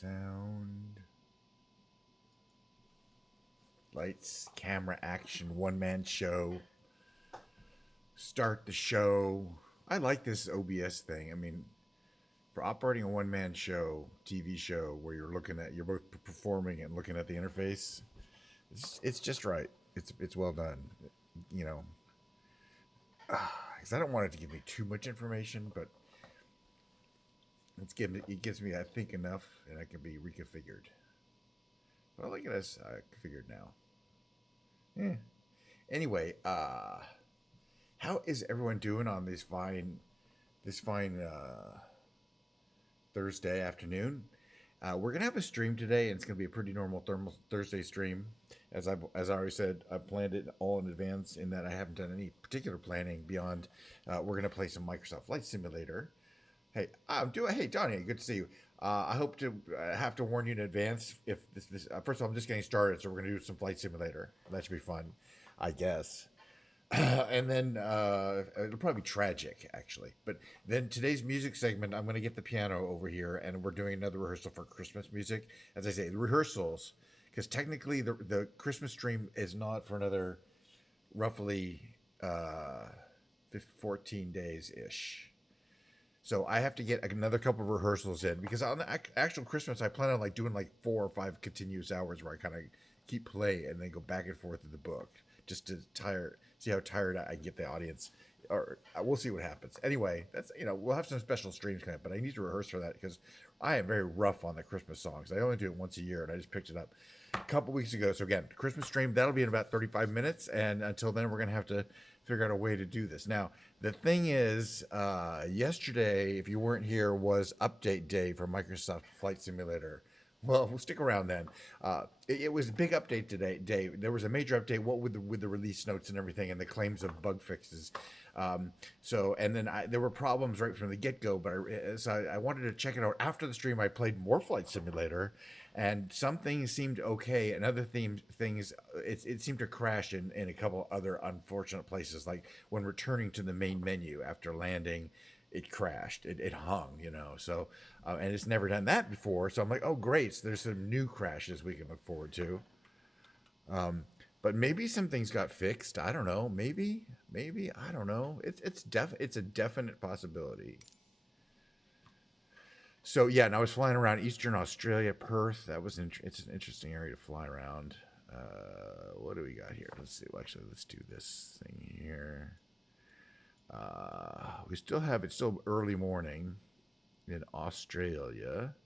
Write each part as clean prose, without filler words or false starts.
Sound. Lights, camera, action, one man show. Start the show. I like this OBS thing. I mean, for operating a one man show, TV show, where you're both performing and looking at the interface, it's just right. It's well done. You know, because I don't want it to give me too much information, but it gives me I think enough, and I can be reconfigured. Well, look at us configured now. Yeah. Anyway, how is everyone doing on this fine Thursday afternoon? We're gonna have a stream today, and it's gonna be a pretty normal thermal Thursday stream. As I already said, I planned it all in advance. In that I haven't done any particular planning beyond. We're gonna play some Microsoft Flight Simulator. Hey, I'm doing. Hey, Donnie, good to see you. I hope to have to warn you in advance if this. First of all, I'm just getting started, so we're gonna do some Flight Simulator. That should be fun, I guess. And then it'll probably be tragic, actually. But then today's music segment, I'm going to get the piano over here, and we're doing another rehearsal for Christmas music. As I say, the rehearsals, because technically the Christmas stream is not for another roughly 14 days ish. So I have to get another couple of rehearsals in because on the actual Christmas, I plan on like doing like 4 or 5 continuous hours where I kind of keep play and then go back and forth with the book just to see how tired I get the audience. Or we'll see what happens. Anyway, that's we'll have some special streams coming up, but I need to rehearse for that because I am very rough on the Christmas songs. I only do it once a year, and I just picked it up a couple weeks ago. So again, Christmas stream that'll be in about 35 minutes, and until then, we're gonna have to figure out a way to do this. Now, the thing is, yesterday, if you weren't here, was update day for Microsoft Flight Simulator. Well, we'll stick around then. It was a big update today. Day there was a major update. What with the release notes and everything, and the claims of bug fixes. And then there were problems right from the get go. But I wanted to check it out after the stream. I played more Flight Simulator, and some things seemed okay, and other things it seemed to crash in a couple other unfortunate places, like when returning to the main menu after landing. It crashed. It hung, So, and it's never done that before. So I'm like, oh, great. So there's some new crashes we can look forward to. But maybe some things got fixed. I don't know. Maybe I don't know. It's a definite possibility. So yeah, and I was flying around Eastern Australia, Perth. It's an interesting area to fly around. What do we got here? Let's see. Well, actually, let's do this thing here. It's still early morning in Australia.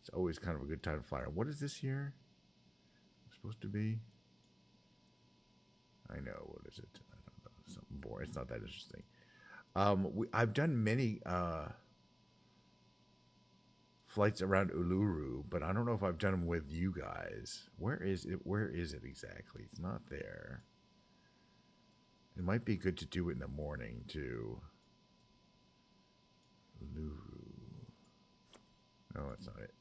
It's always kind of a good time to fly around. What is this here? Supposed to be? I know. What is it? I don't know. Something boring. It's not that interesting. I've done many flights around Uluru, but I don't know if I've done them with you guys. Where is it? Where is it exactly? It's not there. It might be good to do it in the morning, too. Uluru. No, that's not it.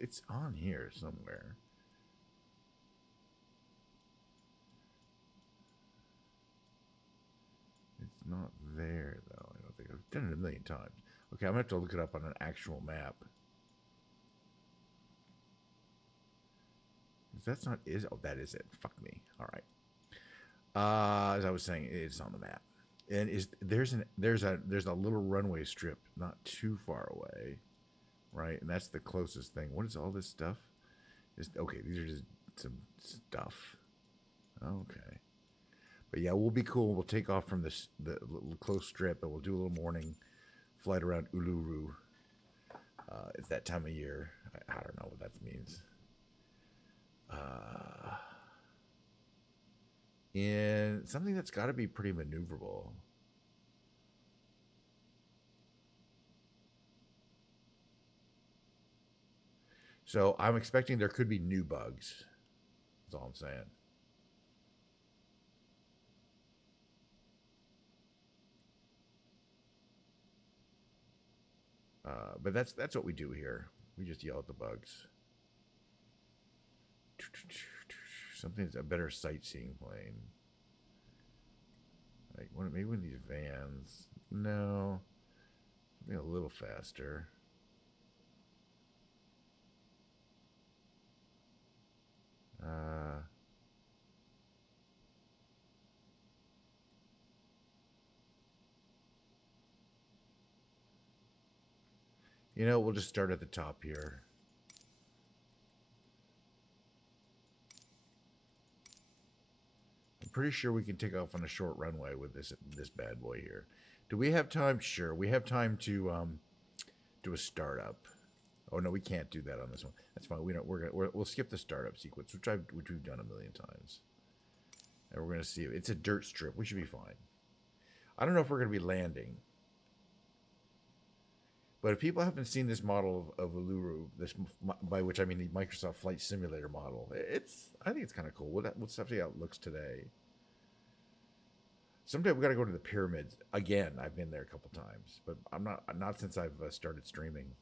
It's on here somewhere. It's not there, though. I don't think I've done it a million times. Okay, I'm going to have to look it up on an actual map. That's not is. Oh, that is it. Fuck me. All right. As I was saying, it's on the map, and there's a little runway strip not too far away, right? And that's the closest thing. What is all this stuff? Okay, these are just some stuff. Okay. But yeah, we'll be cool. We'll take off from the little close strip, and we'll do a little morning flight around Uluru. It's that time of year. I don't know what that means. And something that's got to be pretty maneuverable. So I'm expecting there could be new bugs. That's all I'm saying. But that's what we do here. We just yell at the bugs. Something's a better sightseeing plane. Like maybe one of these vans. No, something a little faster. You know, we'll just start at the top here. I'm pretty sure we can take off on a short runway with this bad boy here. Do we have time? Sure, we have time to do a startup. Oh no, we can't do that on this one. That's fine. We'll skip the startup sequence, which we've done a million times. And we're gonna see. It's a dirt strip. We should be fine. I don't know if we're gonna be landing. But if people haven't seen this model of Uluru, by which I mean the Microsoft Flight Simulator model, I think it's kind of cool. We'll see how it looks today. Someday we got to go to the pyramids again. I've been there a couple times, but I'm not since I've started streaming.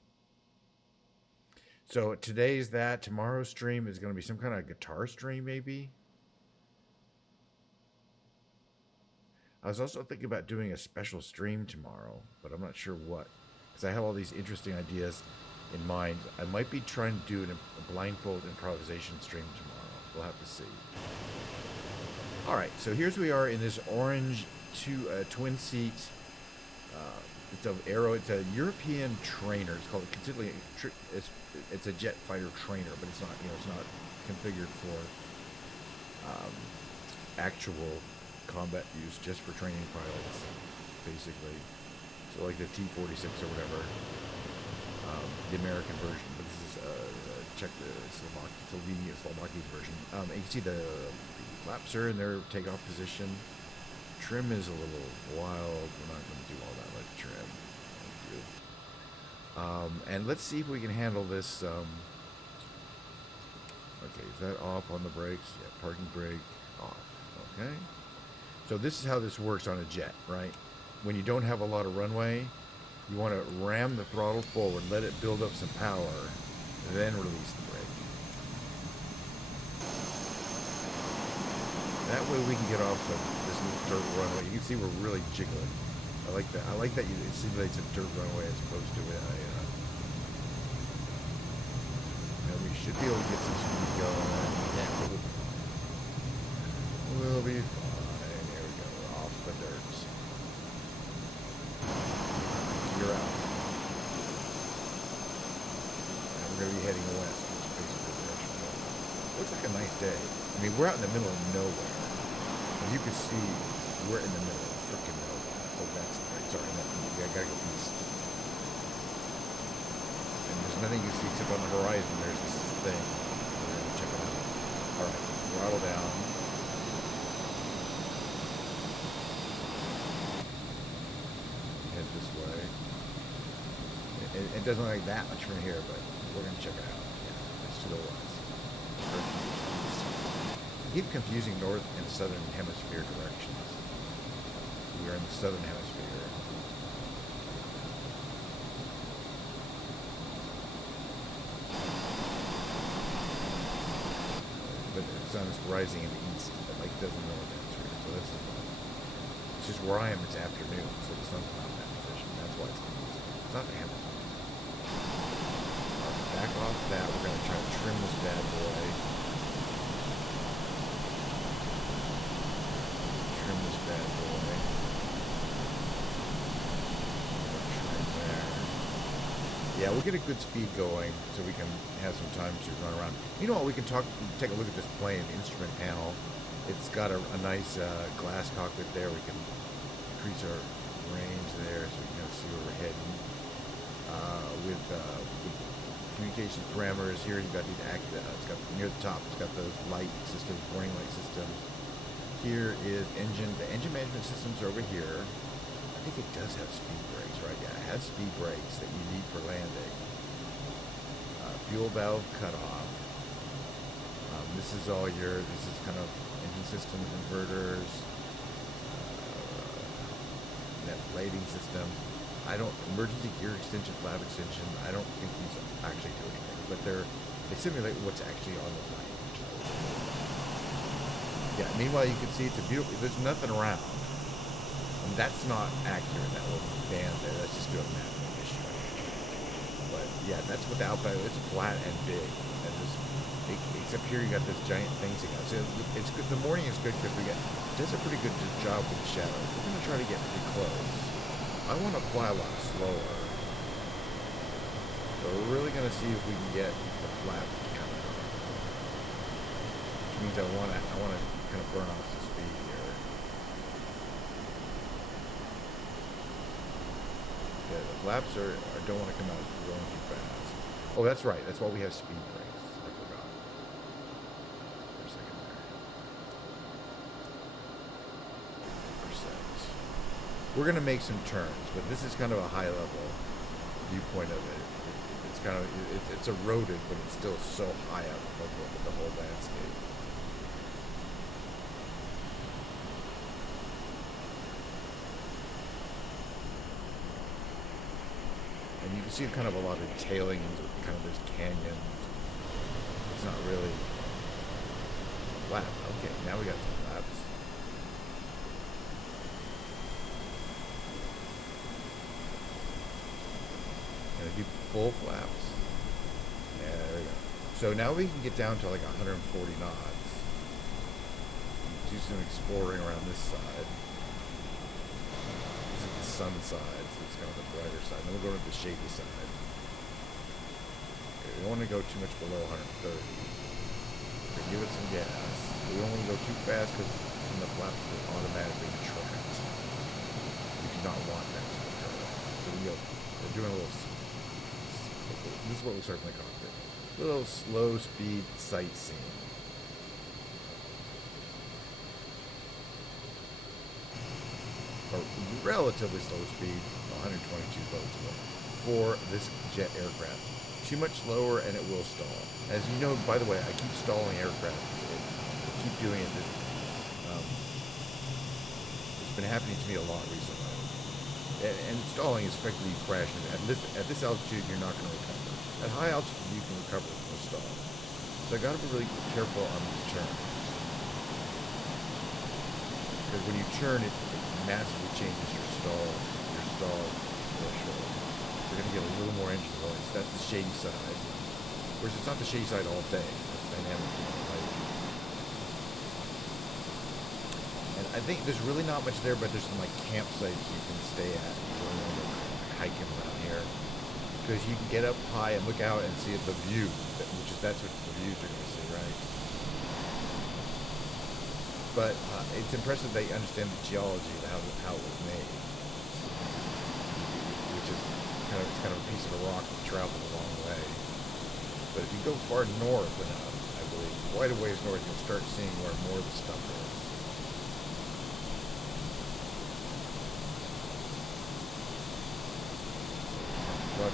So today's that. Tomorrow's stream is going to be some kind of guitar stream, maybe. I was also thinking about doing a special stream tomorrow, but I'm not sure what. Because I have all these interesting ideas in mind. I might be trying to do a blindfold improvisation stream tomorrow. We'll have to see. All right, so here's we are in this orange twin seat. It's an Aero. It's a European trainer. It's called it's a jet fighter trainer, but it's not it's not configured for actual combat use, just for training pilots, basically. So like the T-46 or whatever, the American version, but this is Slovakian version. And you can see the flaps are in their takeoff position. Trim is a little wild. We're not going to do all that much trim. Thank you. And let's see if we can handle this. Okay, is that off on the brakes? Yeah, parking brake off. Okay. So this is how this works on a jet, right? When you don't have a lot of runway, you want to ram the throttle forward, let it build up some power, then release the brake. That way we can get off this little dirt runway. You can see we're really jiggling. I like that. I like that it simulates a dirt runway as opposed to we should be able to get some speed going. Yeah, we'll be fine. There we go. Off the dirt. You're out. And we're going to be heading west, which is basically the direction we're going. Looks like a nice day. I mean, we're out in the middle of nowhere. As you can see, we're in the middle of freaking nowhere. Oh, that's right. Sorry, I gotta go east. And there's nothing you see except on the horizon. There's this thing. We're gonna check it out. All right, throttle down. Head this way. It doesn't look like that much from here, but we're gonna check it out. Yeah, it's to the west. I keep confusing north and southern hemisphere directions. We are in the southern hemisphere. But the sun is rising in the east. The light doesn't know that's here. So this is it's just where I am. It's afternoon, so the sun's not in that position. That's why it's confusing. It's not the hemisphere. Right, back off that. We're going to try to trim this bad boy. Bad boy. Yeah, we'll get a good speed going so we can have some time to run around. You know what? We can take a look at this plane, the instrument panel. It's got a nice glass cockpit there. We can increase our range there so we can kind of see where we're heading. With communication parameters here, you've got these it's got near the top. It's got those light systems, warning light systems. Here is the engine management systems are over here. I think it does have speed brakes, right? Yeah, it has speed brakes that you need for landing. Fuel valve cutoff. This is kind of engine systems, inverters, net lighting system. Emergency gear extension, flap extension. I don't think these actually do anything, but they simulate what's actually on the plane. Yeah. Meanwhile, you can see it's a beautiful. There's nothing around. And that's not accurate. That little band there. That's just doing mapping issue. But yeah, that's what the outback. It's flat and big. And this, except here you got this giant thing sticking out. So it's good. The morning is good because it does a pretty good job with the shadows. We're gonna try to get pretty close. I want to fly a lot slower. So we're really gonna see if we can get the flaps to come out. Which means I wanna kind of burn off some speed here. Yeah, the flaps don't want to come out going too fast. Oh, that's right. That's why we have speed brakes. I forgot for a second there. Percent. We're gonna make some turns, but this is kind of a high level viewpoint of it. It's kind of it's eroded, but it's still so high up above the whole landscape. And you can see kind of a lot of tailings with kind of this canyon. It's not really flat. Okay, now we got some flaps. Gonna do full flaps. Yeah, there we go. So now we can get down to like 140 knots. Do some exploring around this side. This is the sun side, so it's kind of the brighter side. Then we'll go to the shady side. Okay, we don't want to go too much below 130. So give it some gas. We don't want to go too fast because then the flaps will automatically retract. We do not want that to occur. So we're doing a little. This is what we start in the cockpit. A little slow speed sightseeing. Or relatively slow speed, 122 boats for this jet aircraft. Too much slower and it will stall. As you know, by the way, I keep stalling aircraft. I keep doing it. It's been happening to me a lot recently. And stalling is effectively crashing. At this altitude, you're not going to recover. At high altitude, you can recover from a stall. So I got to be really careful on these turns. Because when you turn, it massively changes your stall threshold. You're going to get a little more engine noise. That's the shady side. Whereas it's not the shady side all day. It's dynamic. Right? And I think there's really not much there, but there's some like campsites you can stay at if you really want to go hiking around here. Because you can get up high and look out and see the view, that's what the views are going to see, right? But it's impressive they understand the geology of how it was made, which is kind of a piece of a rock that traveled a long way. But if you go far north enough, I believe, quite a ways north, you'll start seeing where more of the stuff is. But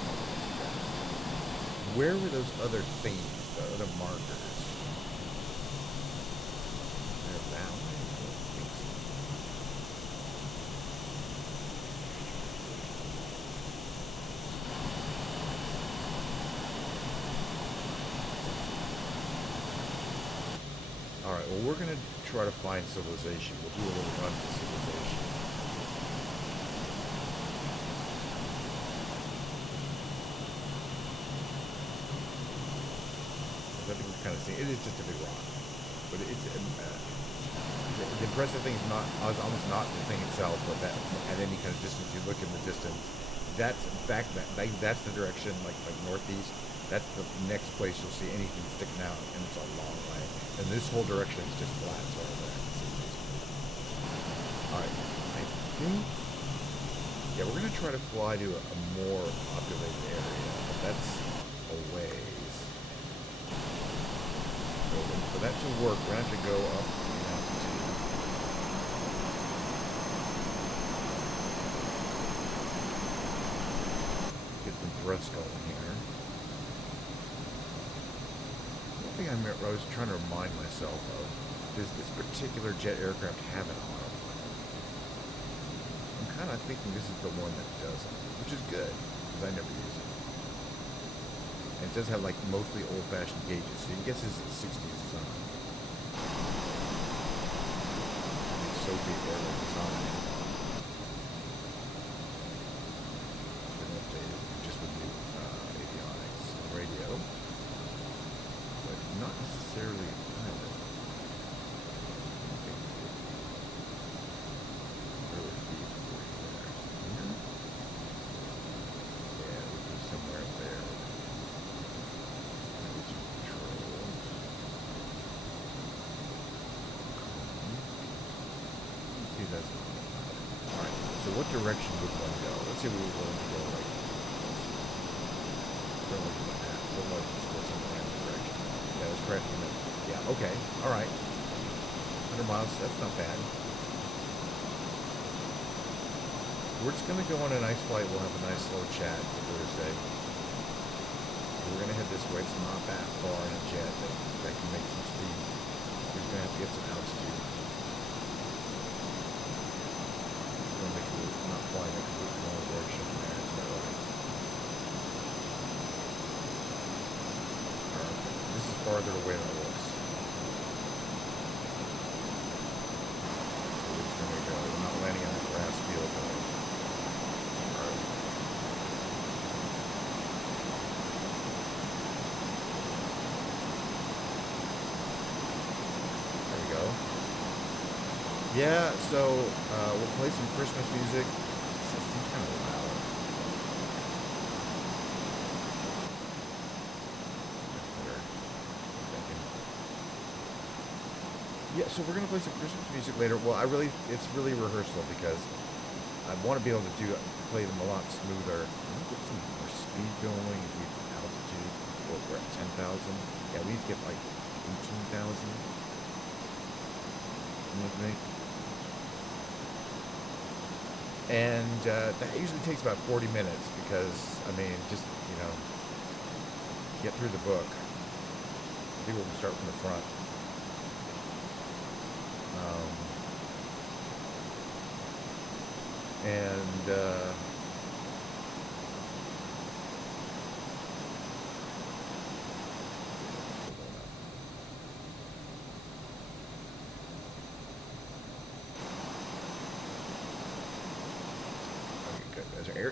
where were those other things, the other markers? They're that way? I don't think so. Alright, well we're going to try to find civilization. We'll do a little run to civilization. I think we kind of see it is just a big rock, but it's the impressive thing is almost not the thing itself, but that at any kind of distance you look in the distance, that's that's the direction like northeast. That's the next place you'll see anything sticking out, and it's a long way. And this whole direction is just flat, so I can see this. All right, I think we're gonna try to fly to a more populated area, but that's a ways. So for that to work, we're going to have to go up in altitude. Get some thrust going here. One thing I was trying to remind myself of, does this particular jet aircraft have an autopilot? I'm kind of thinking this is the one that doesn't, which is good, because I never use it. And it does have like mostly old-fashioned gauges, so you guess this is 60s design. Soviet era design. It's been updated just with new avionics and radio, but not necessarily a pilot. Where would it be for you there? Here? Yeah, it would be somewhere up there. Maybe some controls. Let's see, that's not a pilot. Alright, so what direction would one go? Let's say we were willing to go like this. Don't look at the map. Don't look at this in the random direction. Yeah, that's correct. Yeah, okay. Alright. 100 miles, that's not bad. We're just going to go on a nice flight. We'll have a nice slow chat for Thursday. We're going to head this way. It's not that far in a jet that can make some speed. We're going to have to get some altitude. We're going to make sure we're not flying in a completely wrong direction there. That's about right. This is farther away than it looks. So we're just going to go. We're not landing on a grass field though. Yeah, so we'll play some Christmas music. It seems kind of loud. That's better. Yeah, so we're gonna play some Christmas music later. Well, it's really rehearsal because I want to be able to play them a lot smoother. Let me get some more speed going. If we get some altitude, we're at 10,000. Yeah, we need to get like 18,000. With me. And that usually takes about 40 minutes because, I mean, just, get through the book. I think we'll start from the front.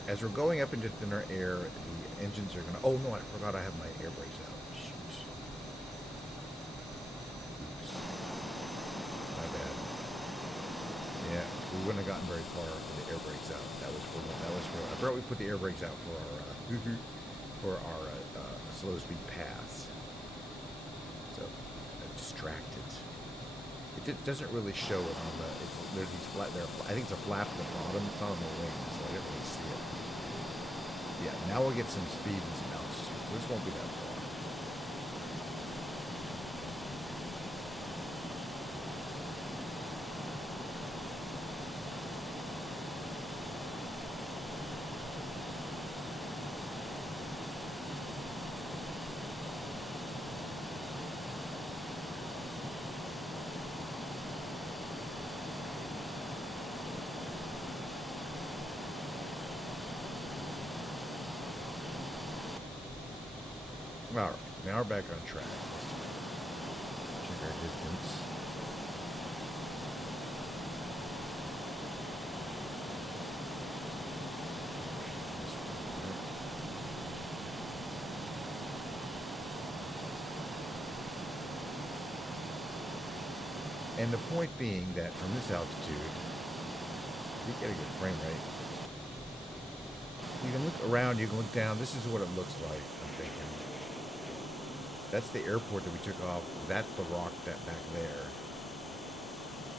As we're going up into thinner air, the engines are gonna. Oh no, I forgot I have my air brakes out. Shoot. Oops. My bad. Yeah, we wouldn't have gotten very far with the air brakes out. That was for. I forgot we put the air brakes out for our slow speed pass. So I'm distracted. It doesn't really show it on the. There's these flat there. I think it's a flap at the bottom. It's not on the wing, so I didn't really see it. Yeah, now we'll get some speed and some altitude. So this won't be that far. Alright, now we're back on track. Check our distance. And the point being that from this altitude, we get a good frame rate. You can look around, you can look down. This is what it looks like, I'm thinking. That's the airport that we took off. That's the rock that back there.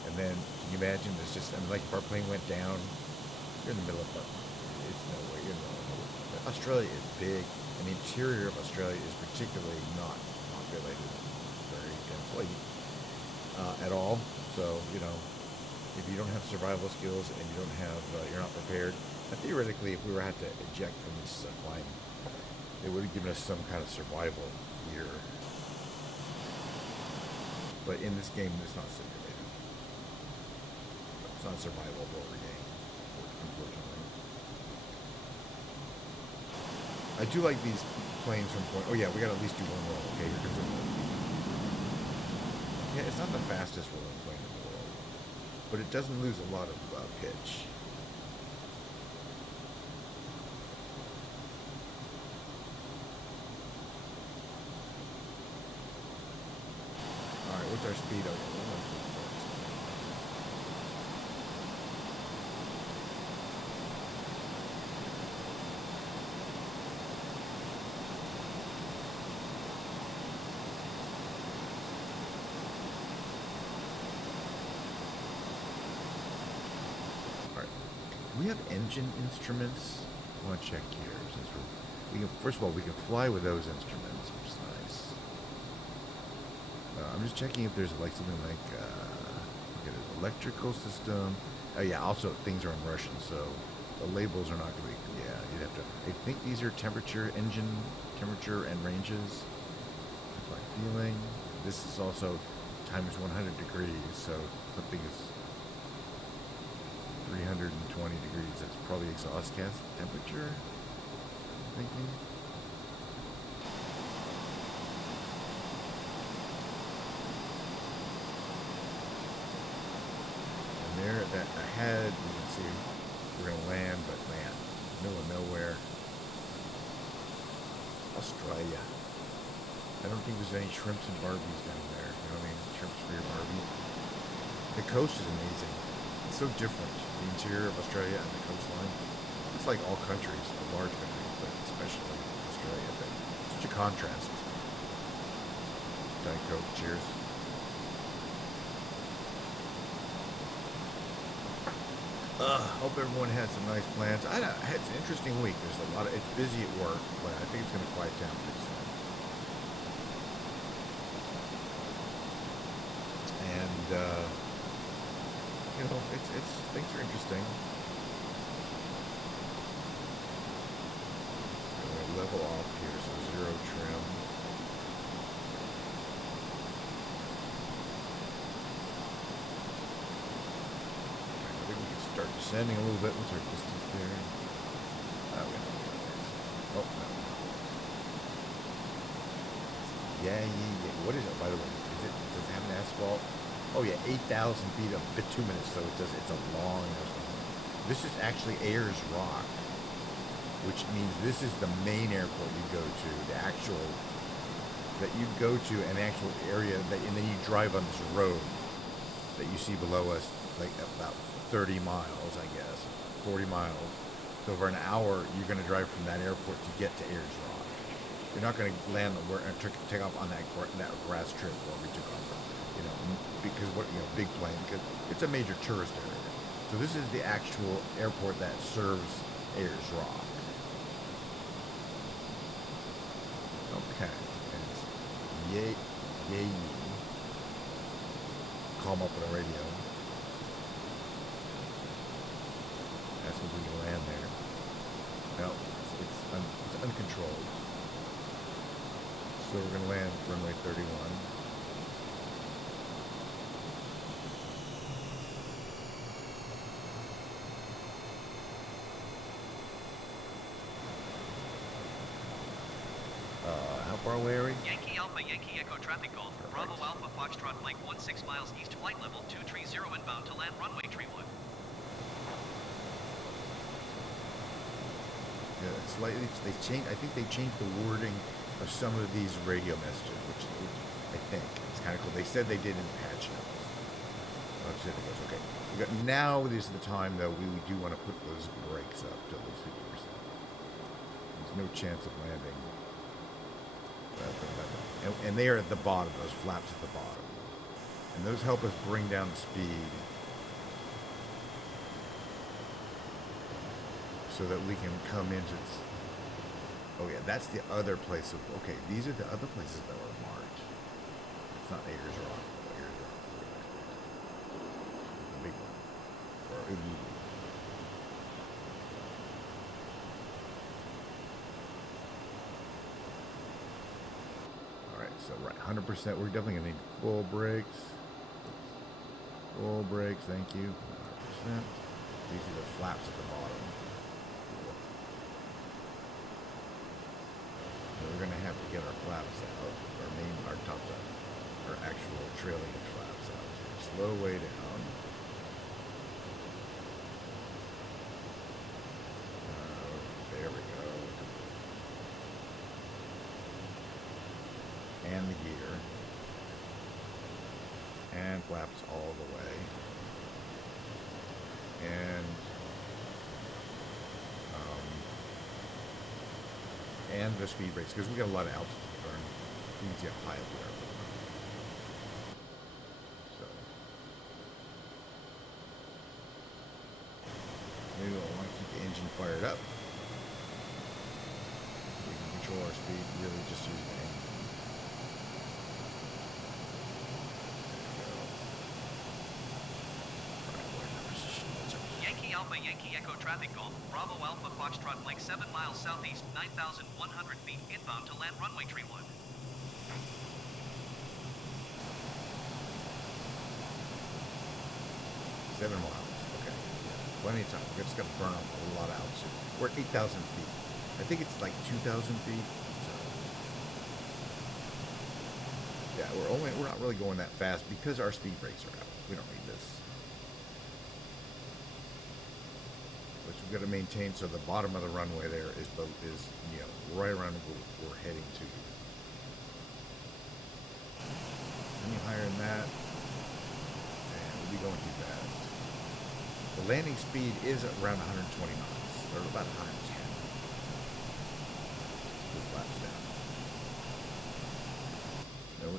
And then, can you imagine? There's just, like if our plane went down, you're in the middle of it's nowhere. You're in the middle of nowhere. But Australia is big, and the interior of Australia is particularly not populated very densely at all. So, if you don't have survival skills and you don't have, you're not prepared, theoretically, if we were had to eject from this plane, they would have given us some kind of survival gear. But in this game, it's not simulated. It's not a survival horror game, unfortunately. I do like these planes from point. Oh yeah, we gotta at least do one roll. Okay, here comes a roll. Yeah, it's not the fastest rolling plane in the world. but it doesn't lose a lot of pitch. All right, what's our speed? We have engine instruments. I want to check here since we can. First of all, we can fly with those instruments, which is nice. I'm just checking if there's like something like okay, there's electrical system. Oh yeah, also things are in Russian, so the labels are not going to be. Yeah, you'd have to. I think these are temperature, engine temperature, and ranges. That's my feeling. This is also times 100 degrees, so something is 320 degrees. That's probably exhaust gas temperature, I'm thinking. And there, that ahead, you can see we're going to land, but man, middle of nowhere. Australia. I don't think there's any shrimps and barbies down there. You know what I mean? Shrimps for your barbie. The coast is amazing. It's so different. The interior of Australia and the coastline. It's like all countries, large countries, but especially Australia. But such a contrast. Diet Coke, cheers. Hope everyone has some nice plans. It's an interesting week. There's a lot of. It's busy at work, but I think it's going to quiet down pretty soon. And you know, it's things are interesting. I'm going to level off here, so zero trim. I think we can start descending a little bit. What's our distance there? Oh, no. Yeah. What is it, by the way? Does it have an asphalt? Oh yeah, 8,000 feet a bituminous, so it's a long. This is actually Ayers Rock, which means this is the main airport you go to, the actual that you go to, an actual area that, and then you drive on this road that you see below us, like about 30 miles, I guess, 40 miles. So for an hour, you're going to drive from that airport to get to Ayers Rock. You're not going to land and take off on that grass strip where we took off from, you know, because big plane, because it's a major tourist area. So this is the actual airport that serves Ayers Rock. Okay. And it's yay. Call them up on the radio. That's when we can land there. No, it's uncontrolled. So we're going to land runway 31. How far away are we? Yankee Alpha, Yankee Echo traffic call. Bravo Alpha, Foxtrot flight 16 miles east, flight level 230 inbound to land runway 31. Yeah, slightly. They changed. I think they changed the wording of some of these radio messages, which I think it's kind of cool. They said they did in patch notes. I'll say that goes okay. Now is the time though. We do want to put those brakes up to at least 50%. There's no chance of landing. And they are at the bottom. Those flaps at the bottom, and those help us bring down the speed, so that we can come into. Oh yeah, that's the other place. Okay, these are the other places that were marked. It's not Ayers Rock. Ayers Rock. The big one. All right, so 100%. We're definitely gonna need full brakes. Full brakes. Thank you. 100%. These are the flaps at the bottom. We're going to have to get our flaps out, our tops out, our actual trailing flaps out. Slow way down. And flaps all the way. And the speed brakes, because we got a lot of altitude to burn. You can see how high up we are. So maybe we'll want to keep the engine fired up. We can control our speed really just using the engine. Yankee Alpha Yankee Echo Traffic Golf, Bravo Alpha Foxtrot Lake 7 miles southeast, 9,100 feet, inbound to land runway tree 1. 7 miles. Okay. Plenty of time. We just got to burn off a lot of altitude. We're at 8,000 feet. I think it's like 2,000 feet. So yeah, we're not really going that fast because our speed brakes are out. We don't need this. Which we've got to maintain, so the bottom of the runway there is right around where we're heading to. Any higher than that, and we'll be going too fast. The landing speed is around 120 knots, or about 110. With flaps down.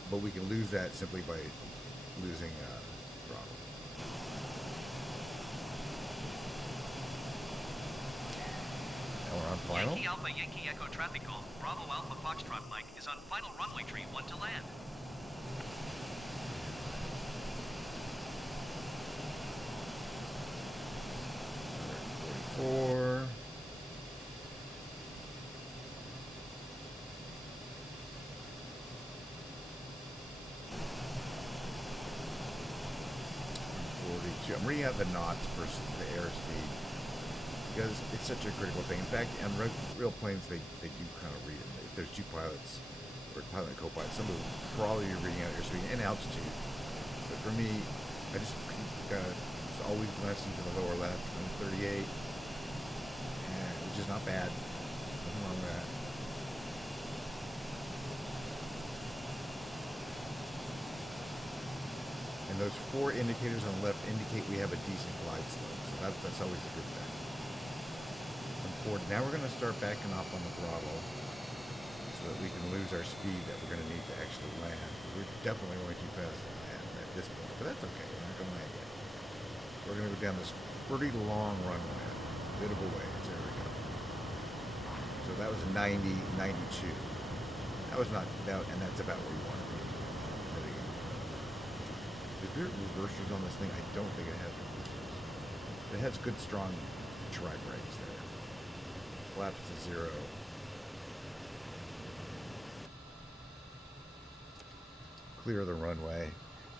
But we can lose that simply by losing throttle. And we're on final. Yankee Alpha Yankee Echo Traffic Golf, Bravo Alpha Foxtrot Mike is on final runway tree 1 to land. Four. I'm reading out the knots per the airspeed because it's such a critical thing. In fact, on real planes, they do kind of read it. If there's two pilots, or pilot and co-pilot, somebody will probably be reading out airspeed and altitude. But for me, I just always glancing to the lower left. I'm 38, which is not bad. Nothing wrong with that. And those 4 indicators on the left indicate we have a decent glide slope, so that's always a good thing. Now we're going to start backing off on the throttle so that we can lose our speed that we're going to need to actually land. We're definitely going too fast to land at this point, but that's okay. We're not going to land yet. We're going to go down this pretty long runway, a bit of a ways. There we go. So that was 90, 92. That was not that, and that's about where you want to be. Is there reversers on this thing? I don't think it has reversers. It has good, strong tri-brakes there. Flaps to 0. Clear the runway.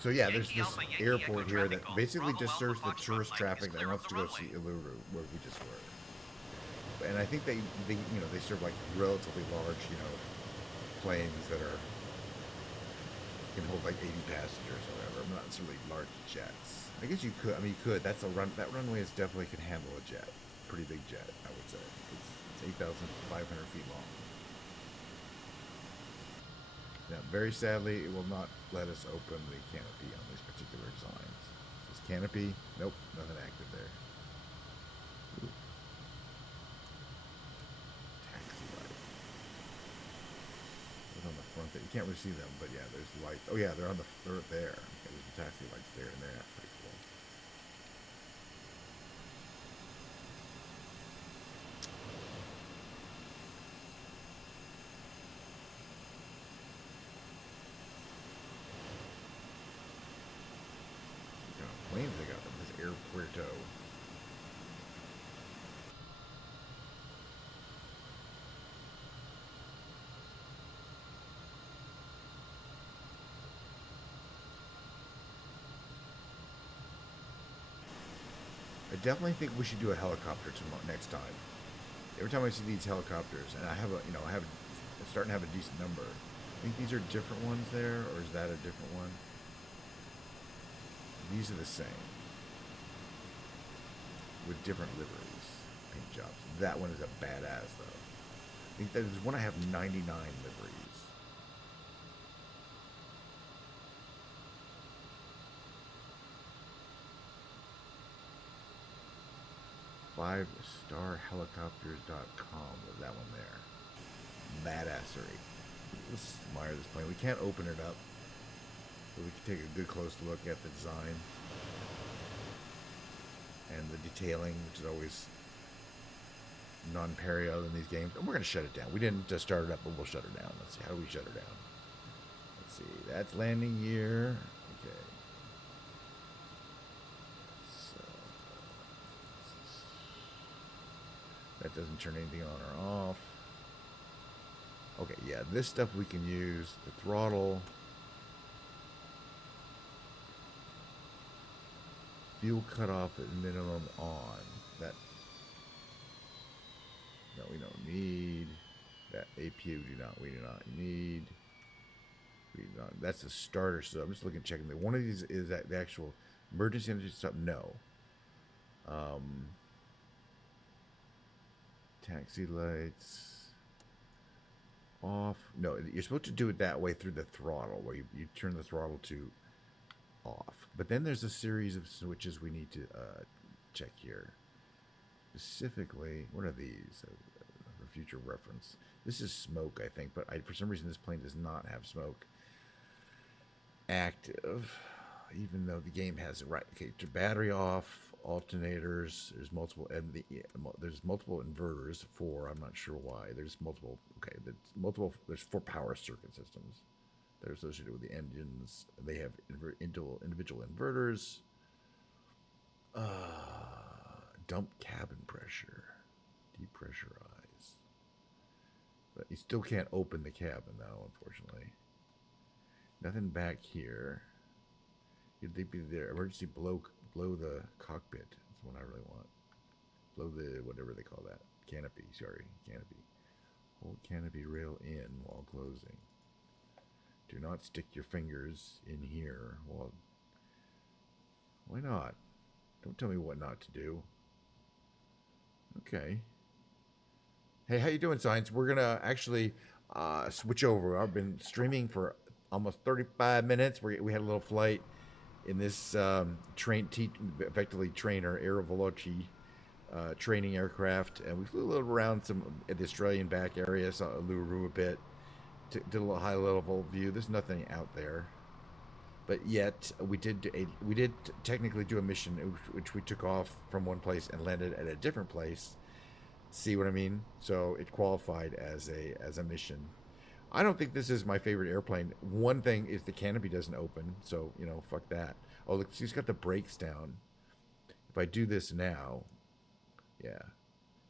So yeah, there's this airport here that basically just serves the tourist traffic that wants to go see Uluru, where we just were. And I think they serve like relatively large, planes that can hold like 80 passengers or whatever. Not necessarily large jets. I guess you could. I mean, you could. That runway is definitely can handle a jet. Pretty big jet, I would say. It's 8,500 feet long. Now, very sadly, it will not let us open the canopy on these particular designs. This canopy, nope, nothing active there. Ooh. Taxi light. It's on the front there. You can't really see them, but yeah, there's lights. Oh yeah, they're there. Okay, there's the taxi lights there, and they're pretty cool. Planes they got from this airpuerto. I definitely think we should do a helicopter next time. Every time I see these helicopters, and I'm starting to have a decent number. I think these are different ones there, or is that a different one? These are the same, with different liveries, paint jobs. That one is a badass, though. I think that is one I have 99 liveries. 5starhelicopters.com was that one there. Badassery. Let's admire this plane. We can't open it up, but we can take a good close look at the design and the detailing, which is always non-perio in these games. And we're going to shut it down. We didn't just start it up, but we'll shut her down. Let's see. How do we shut her down? Let's see. That's landing gear. Okay. So, that doesn't turn anything on or off. Okay, yeah, this stuff we can use. The throttle. Fuel cutoff at minimum on. That. No, we don't need. That APU we do not need. We do not. That's the starter. So I'm just looking, checking. One of these is that the actual emergency energy stuff. No. Taxi lights. Off. No, you're supposed to do it that way through the throttle, where you turn the throttle to off. But then there's a series of switches we need to check here. Specifically, what are these? For future reference. This is smoke, I think, but for some reason this plane does not have smoke active, even though the game has it right. Okay, to battery off, alternators. There's multiple, and there's multiple inverters. 4. I'm not sure why. There's multiple. Okay, there's multiple. There's 4 power circuit systems. They're associated with the engines. They have individual inverters. Dump cabin pressure. Depressurize. But you still can't open the cabin, though, unfortunately. Nothing back here. They'd be there. Emergency blow the cockpit. That's what I really want. Blow the, whatever they call that. Canopy, sorry. Canopy. Hold canopy rail in while closing. Do not stick your fingers in here while... Why not? Don't tell me what not to do. Okay. Hey, how you doing, Science? We're going to actually switch over. I've been streaming for almost 35 minutes. We had a little flight in this effectively trainer, Aero Veloci training aircraft. And we flew a little around at the Australian back area, saw Uluru a bit, did a little high-level view. There's nothing out there. But yet, we did technically do a mission which we took off from one place and landed at a different place. See what I mean? So it qualified as a mission. I don't think this is my favorite airplane. One thing is the canopy doesn't open, so fuck that. Oh, look, she's got the brakes down. If I do this now, yeah.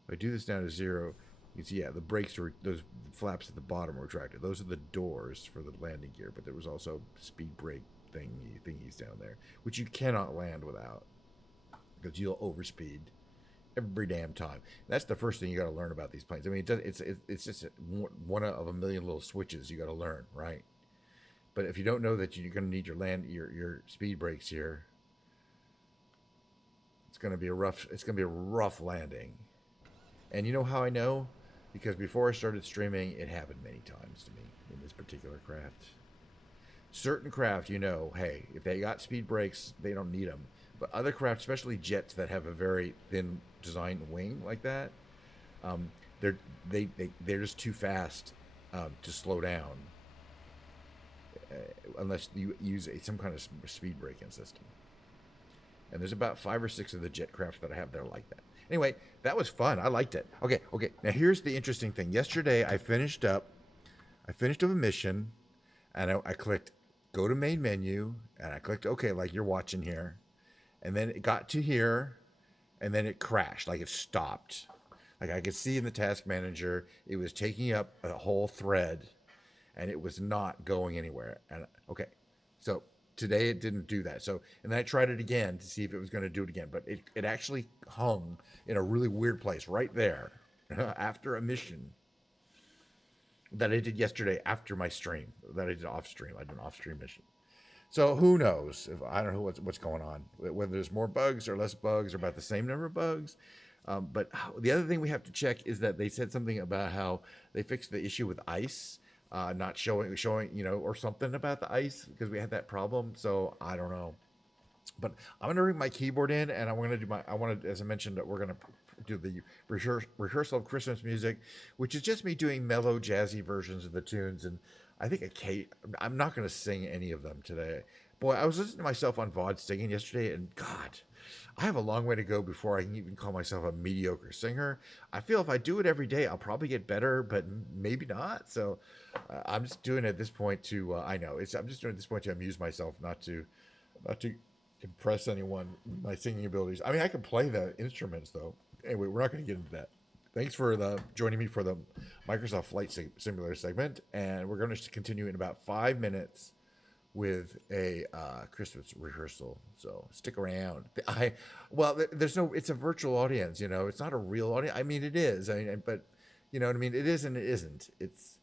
If I do this down to 0, you see, yeah, the brakes are, those flaps at the bottom are retracted. Those are the doors for the landing gear, but there was also speed brake thingies down there, which you cannot land without, because you'll overspeed every damn time. That's the first thing you got to learn about these planes. I mean, it's just one of a million little switches you got to learn, right? But if you don't know that you're going to need your speed brakes here, it's going to be a rough landing. And you know how I know? Because before I started streaming, it happened many times to me in this particular craft. Certain craft, hey, if they got speed brakes, they don't need them. But other craft, especially jets that have a very thin design wing like that, they're just too fast to slow down unless you use some kind of speed braking system. And there's about 5 or 6 of the jet craft that I have that are like that. Anyway, that was fun. I liked it. Okay. Now here's the interesting thing. Yesterday I finished up a mission, and I clicked go to main menu, and I clicked OK, like you're watching here. And then it got to here, and then it crashed, like it stopped. Like I could see in the task manager, it was taking up a whole thread, and it was not going anywhere. And okay, so today it didn't do that. So, and then I tried it again to see if it was going to do it again, but it actually hung in a really weird place right there after a mission that I did yesterday after my stream, that I did off stream. I did an off stream mission. So who knows? I don't know what's going on, whether there's more bugs or less bugs or about the same number of bugs. But the other thing we have to check is that they said something about how they fixed the issue with ice, not showing, or something about the ice, because we had that problem. So I don't know. But I'm going to bring my keyboard in, and I want to, as I mentioned, we're going to do the rehearsal of Christmas music, which is just me doing mellow, jazzy versions of the tunes. And I think I'm not going to sing any of them today. Boy, I was listening to myself on VOD singing yesterday, and God, I have a long way to go before I can even call myself a mediocre singer. I feel if I do it every day, I'll probably get better, but maybe not. So I'm just doing it at this point to, I know, I'm just doing it at this point to amuse myself, not to impress anyone with my singing abilities. I mean, I can play the instruments though. Anyway, we're not going to get into that. Thanks for joining me for the Microsoft Flight Simulator segment, and we're going to continue in about 5 minutes with a Christmas rehearsal. So stick around. There's no. It's a virtual audience. It's not a real audience. I mean, it is. But you know what I mean. It is and it isn't. It's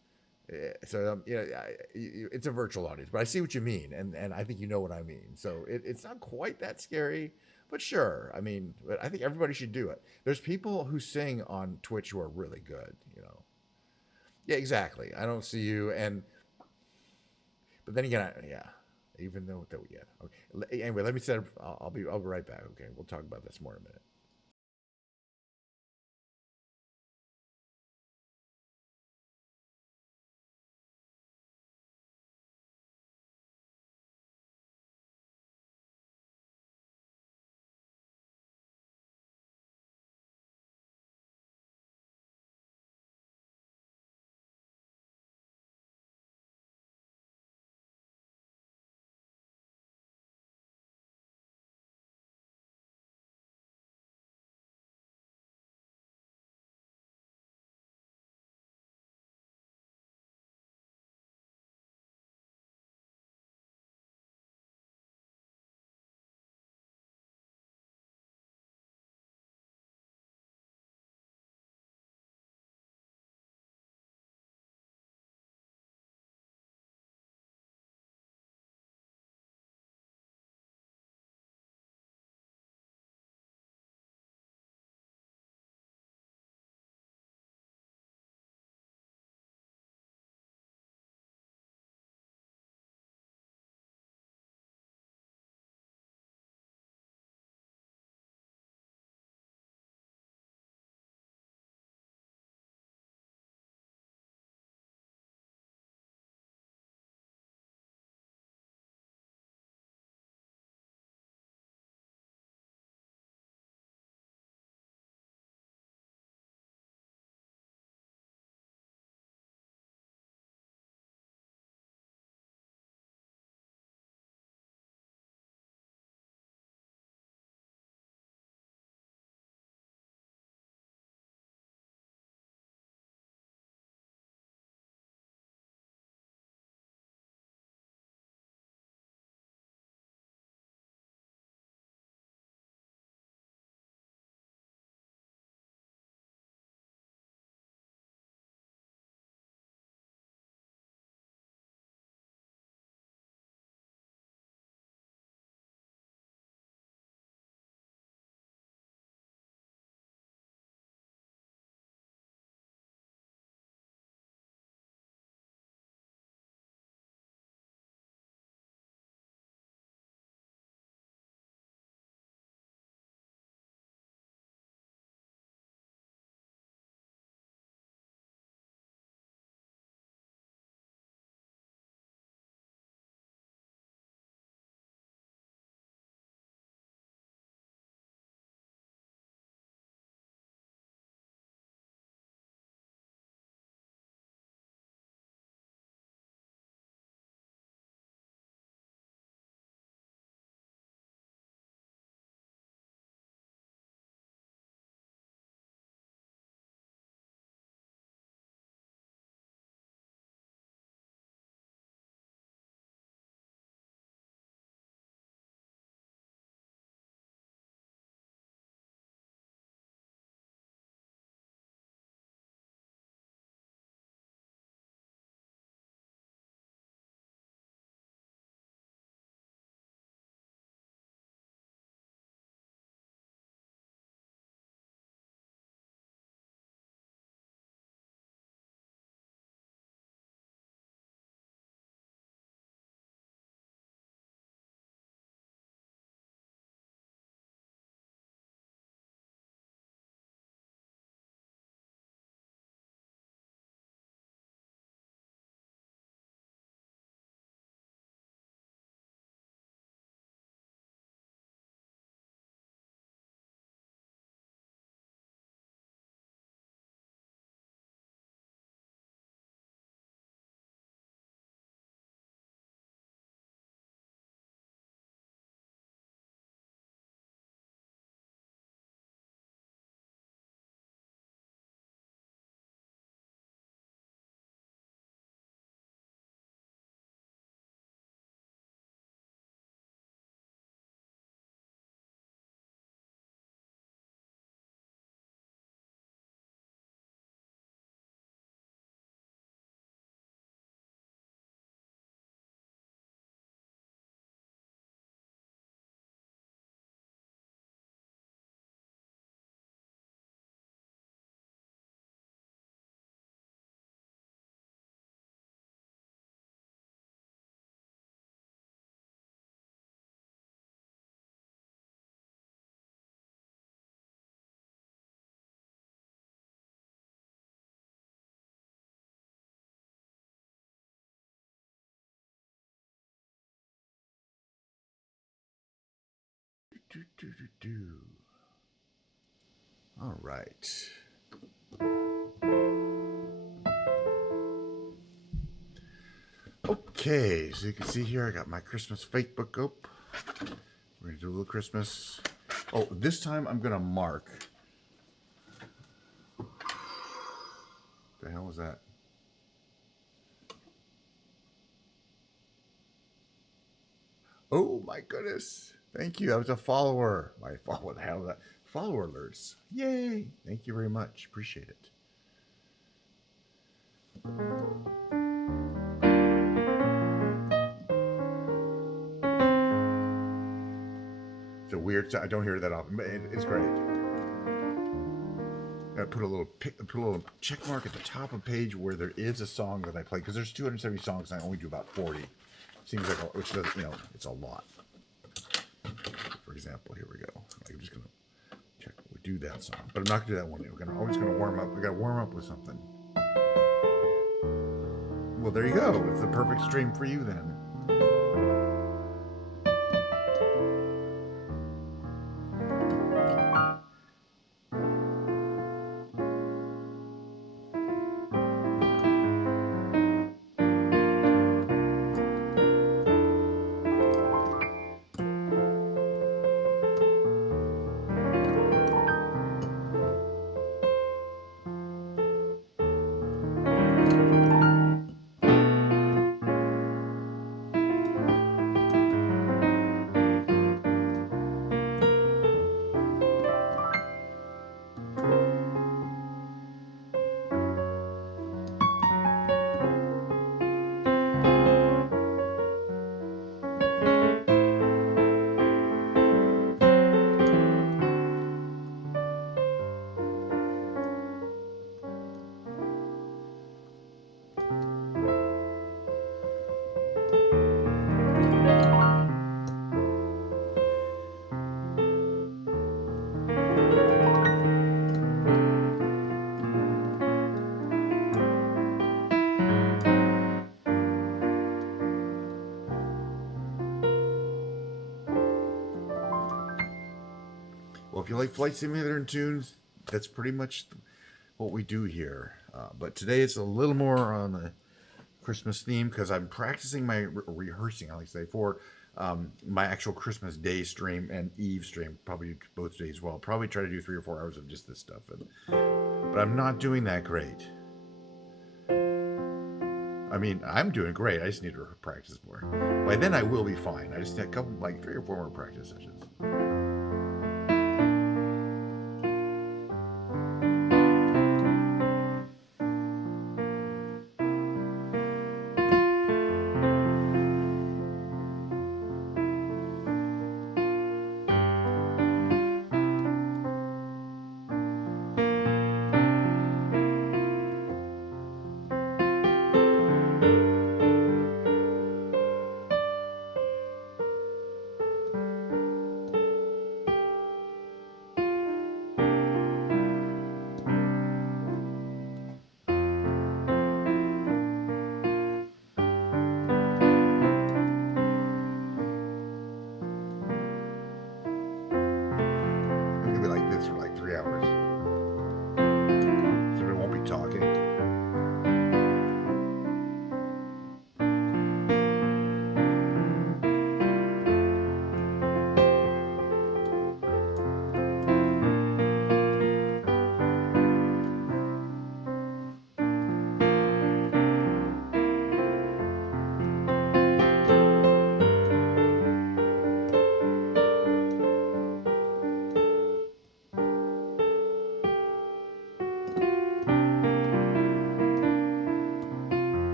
a virtual audience, but I see what you mean, and I think you know what I mean. So it's not quite that scary, but sure. I mean, but I think everybody should do it. There's people who sing on Twitch who are really good. Yeah, exactly. I don't see you, but then again, yeah. Even though that, yeah. Okay. Anyway, let me set up. I'll be right back. Okay, we'll talk about this more in a minute. Do, do, do, do. All right. Okay, so you can see here I got my Christmas fake book up. We're gonna do a little Christmas. Oh, this time I'm gonna mark. The hell was that? Oh my goodness! Thank you. I was a follower. What the hell was that? Follower alerts. Yay! Thank you very much. Appreciate it. It's a weird. I don't hear it that often, but it's great. I put a little check mark at the top of the page where there is a song that I play because there's 270 songs and I only do about 40. Seems like which doesn't it's a lot. For example, here we go. I'm just gonna check. We do that song, but I'm not gonna do that one. We're always gonna warm up. We gotta warm up with something. Well, there you go. It's the perfect stream for you then. Well, if you like Flight Simulator and tunes, that's pretty much what we do here. But today it's a little more on the Christmas theme because I'm practicing my rehearsing, I like to say, for my actual Christmas Day stream and Eve stream. Probably both days. Well, probably try to do 3 or 4 hours of just this stuff. But I'm not doing that great. I mean, I'm doing great. I just need to practice more. By then, I will be fine. I just need a couple, like 3 or 4 more practice sessions. It's gonna be like this for like 3 hours. So we won't be talking.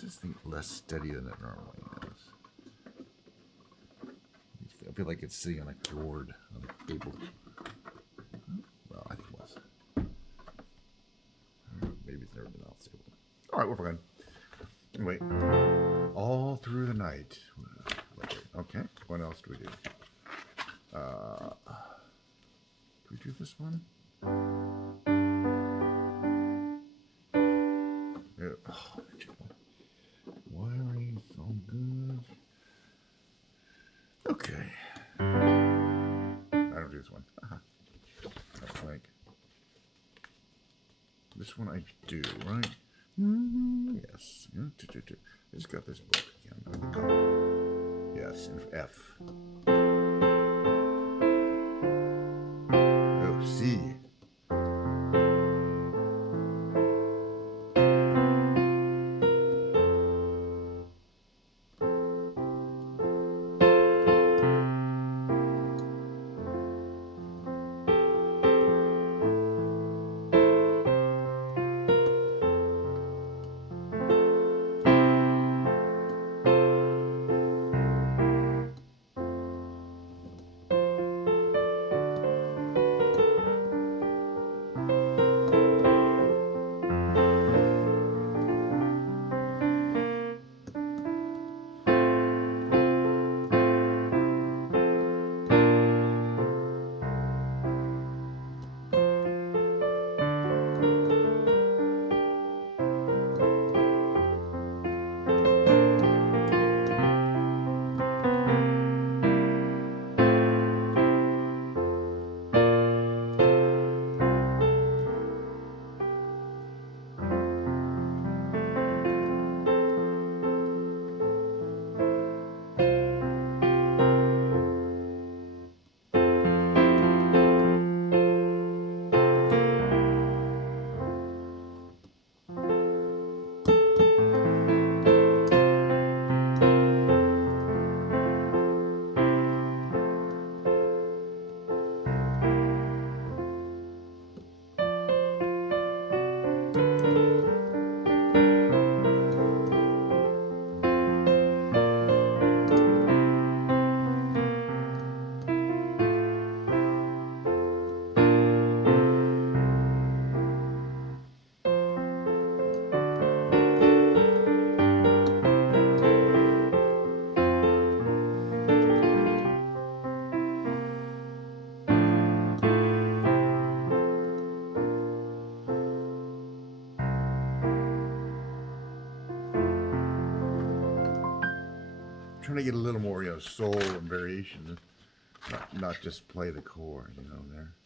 This thing less steady than it normally is. I feel like it's sitting on a gourd on a table. Well, I think it was. Maybe it's never been off stable. All right, we're fine. Anyway, all through the night. Okay, what else do we do? do this one? Oh, wiring, it's all good. Okay. I don't do this one. That's like this one I do, right? Yes. I just got this book again. Yes, in F. Oh, C. Trying to get a little more, soul and variation, not just play the chord, there.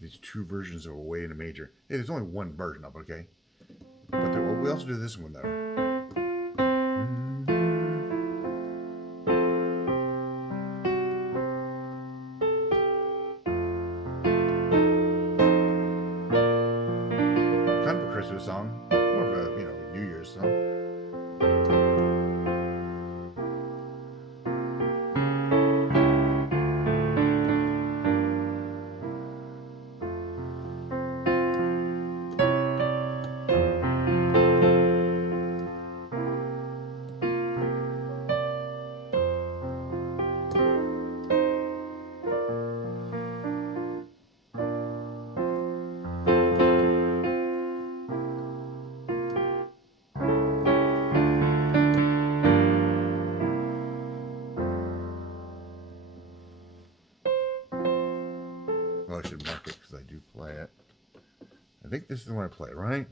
These two versions of Away in a Major. Hey, there's only one version of it, okay? But we also do this one, though. Kind of a Christmas song, more of a, New Year's song. Well, I should mark it because I do play it. I think this is the one I play, right?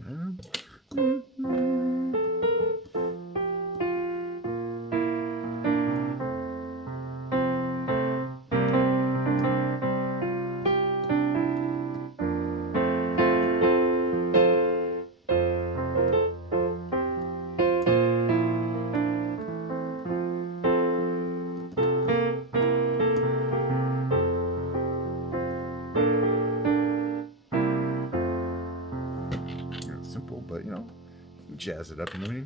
Simple, but you can jazz it up, you know what I mean?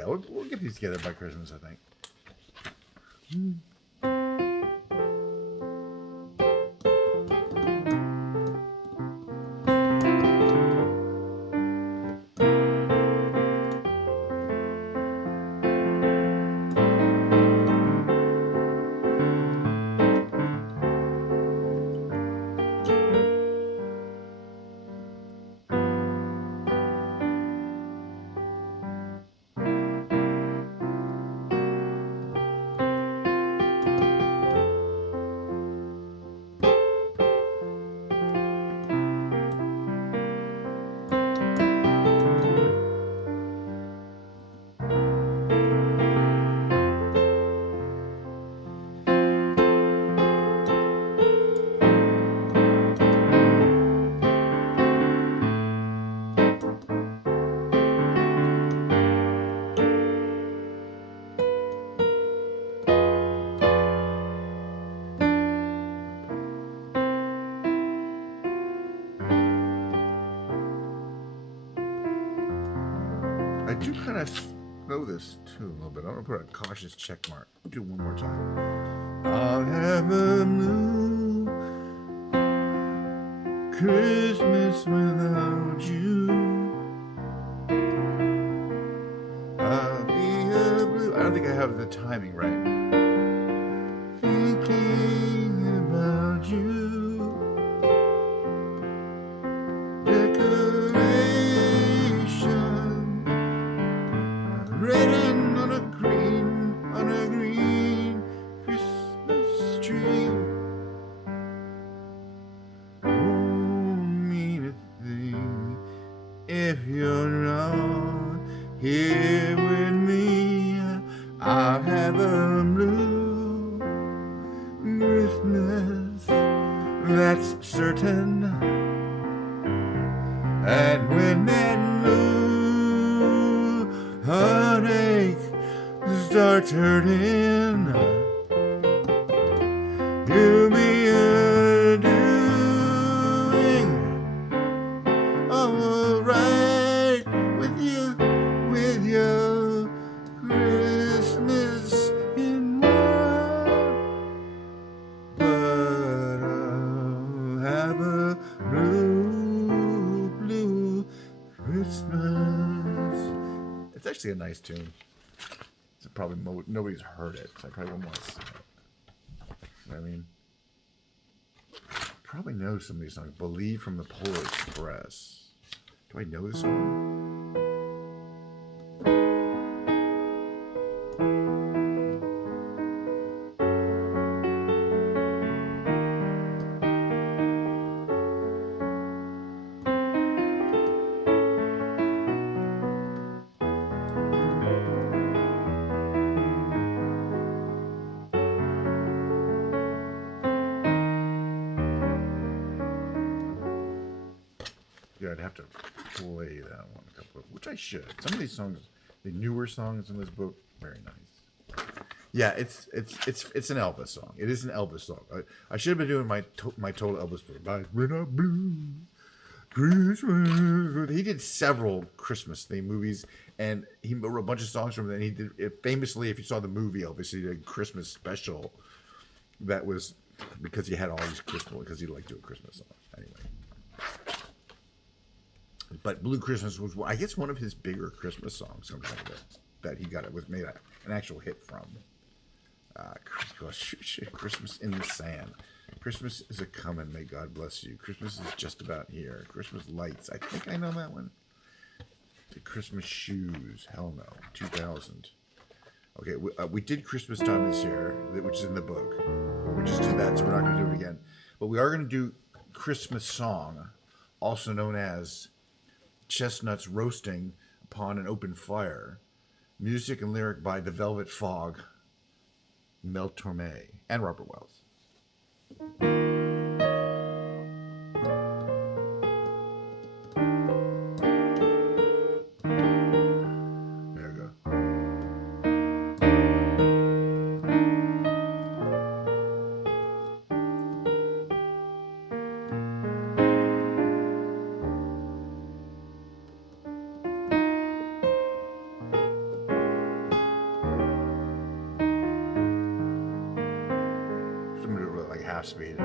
yeah, we'll get these together by Christmas, I think. I do kind of know this too a little bit. I'm gonna put a cautious check mark. Do it one more time. I'll have a blue Christmas without you. I'll be a blue. I don't think I have the timing right. Thinking about you. Decoration. Red and on a green Christmas tree. Won't mean a thing if you're not here with me. I'll have a blue Christmas, that's certain. And when that blue heartache starts hurting, you'll be doing alright with your Christmas in white. But I'll have a blue Christmas. It's actually a nice tune. It's probably nobody's heard it, so I probably won't want to sing it. You know what I mean? Probably know some of these songs. Believe from the Polar Express. Do I know this song? Yeah, I'd have to play that one a couple of, which I should. Some of these songs, the newer songs in this book, very nice. Yeah, it's an Elvis song. It is an Elvis song. I should have been doing my total Elvis book. Like when I blue Christmas. He did several Christmas themed movies, and he wrote a bunch of songs from them. And he did it famously. If you saw the movie Elvis, he did a Christmas special. That was because he had all these Christmas, because he liked doing Christmas songs. Anyway. But Blue Christmas was, I guess, one of his bigger Christmas songs. That he got, it was made an actual hit from. Christmas in the Sand. Christmas is a comin', may God bless you. Christmas is just about here. Christmas lights. I think I know that one. The Christmas shoes. Hell no. 2000. Okay, we did Christmas Time Is Here, which is in the book. We just did that, so we're not going to do it again. But we are going to do Christmas Song, also known as Chestnuts Roasting Upon an Open Fire. Music and lyric by The Velvet Fog, Mel Torme, and Robert Wells. There we go. half speed.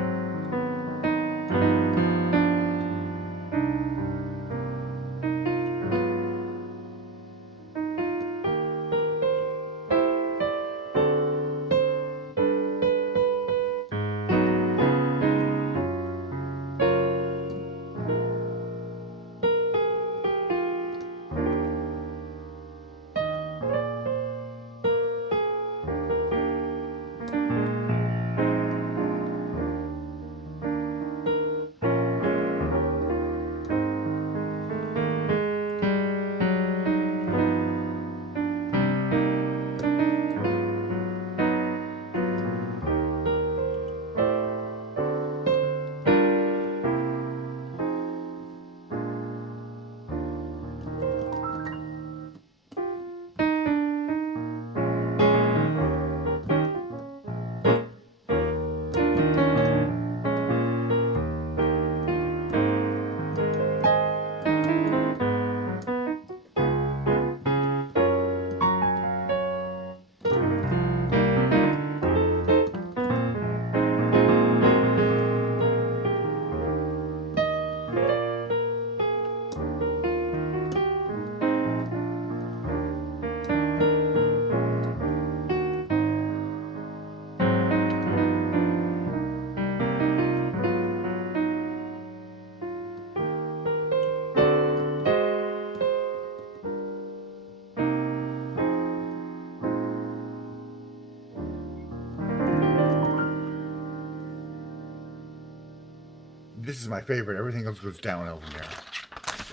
This is my favorite. Everything else goes downhill from here.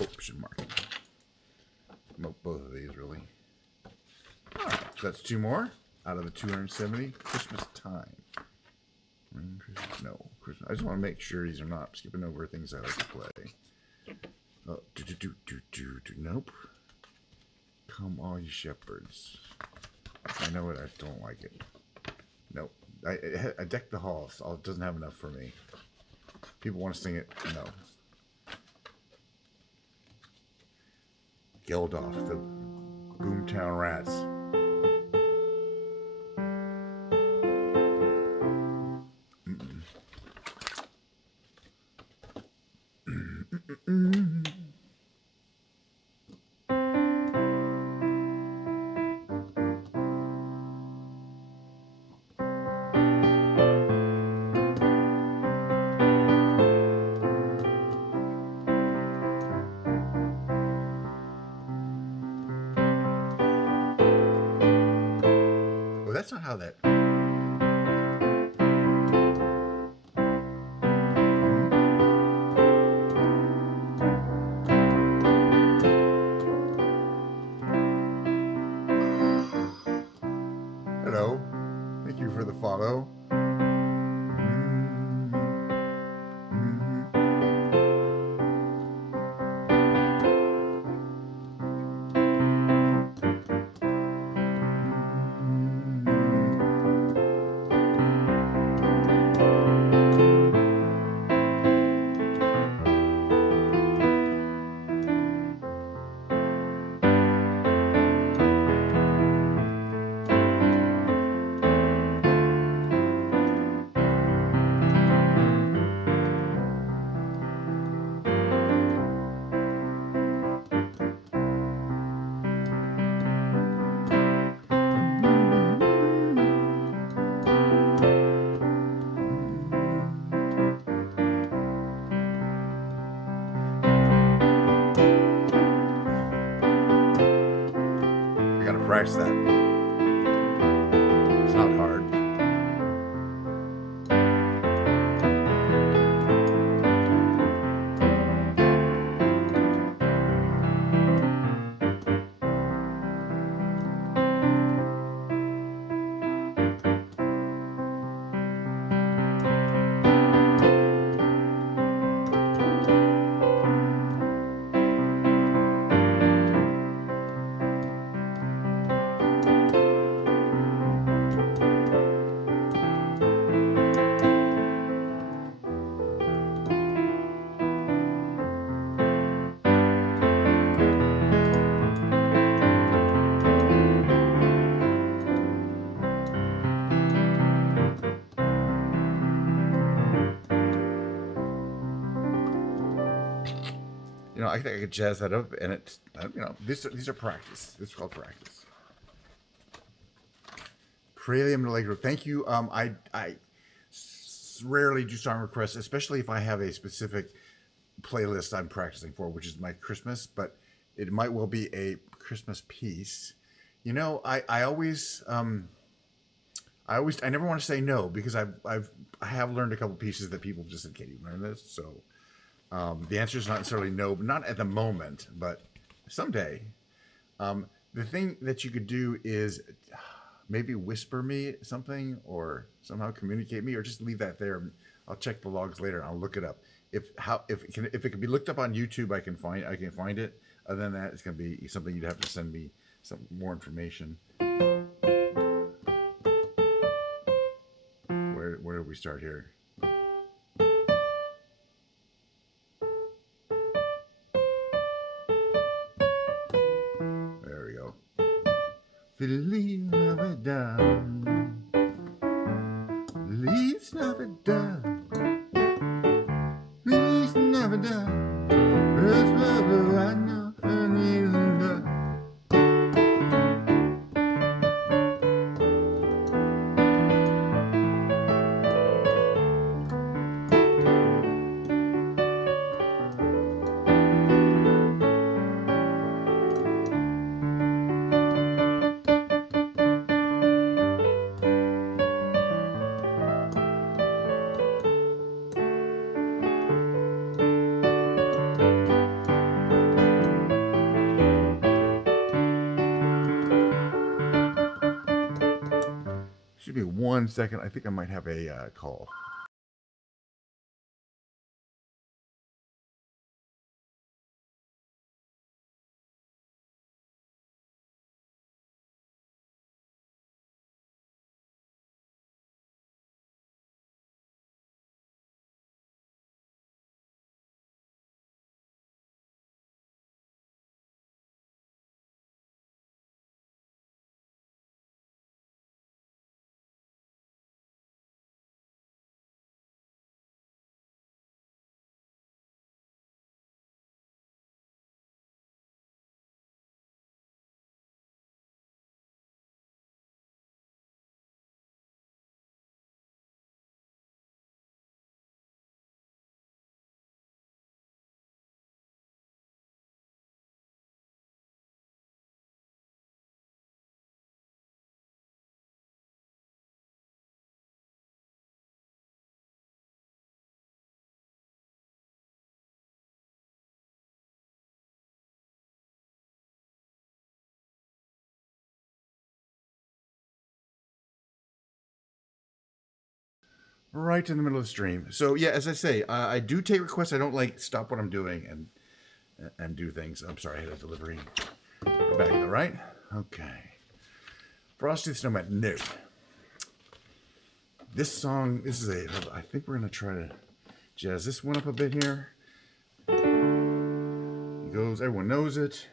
Oh, should mark. Both of these, really. Alright, so that's 2 more out of the 270. Christmas time. No, Christmas. I just want to make sure these are not skipping over things I like to play. Oh, nope. Come all you shepherds. I know it, I don't like it. Nope. I decked the halls. It doesn't have enough for me. People want to sing it. No. Geldof, the Boomtown Rats. That's not how that. Hello. Thank you for the follow. I gotta practice that. It's not hard. I think I could jazz that up, and these are practice. This is called practice. Prelude Allegro. Thank you. I rarely do song requests, especially if I have a specific playlist I'm practicing for, which is my Christmas, but it might well be a Christmas piece. I never want to say no because I have learned a couple pieces that people just said, "Can't you learn this?" So the answer is not necessarily no, but not at the moment, but someday. The thing that you could do is maybe whisper me something or somehow communicate me or just leave that there. I'll check the logs later and I'll look it up. If it can be looked up on YouTube, I can find it. Other than that, it's gonna be something you'd have to send me some more information. Where do we start here? There we go. Feliz Navidad. Feliz Navidad. Feliz Navidad. Feliz Navidad. Feliz Navidad. Should be 1 second. I think I might have a call. Right in the middle of the stream. So yeah, as I say, I do take requests. I don't like stop what I'm doing and do things. I'm sorry, I had a delivery. We're back though, right? Okay. Frosty the Snowman. No. This song. I think we're gonna try to jazz this one up a bit here. It goes. Everyone knows it.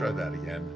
try that again.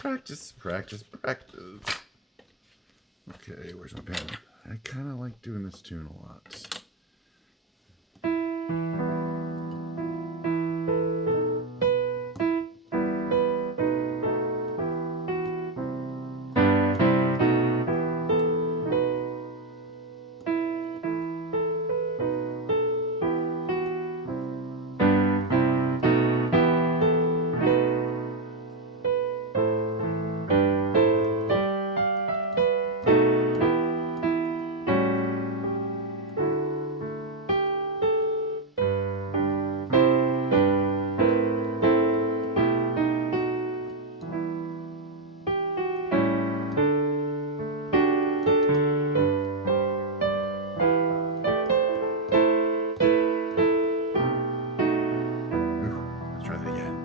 Practice, practice, practice. Okay, where's my pen? I kind of like doing this tune a lot. Let's try that again.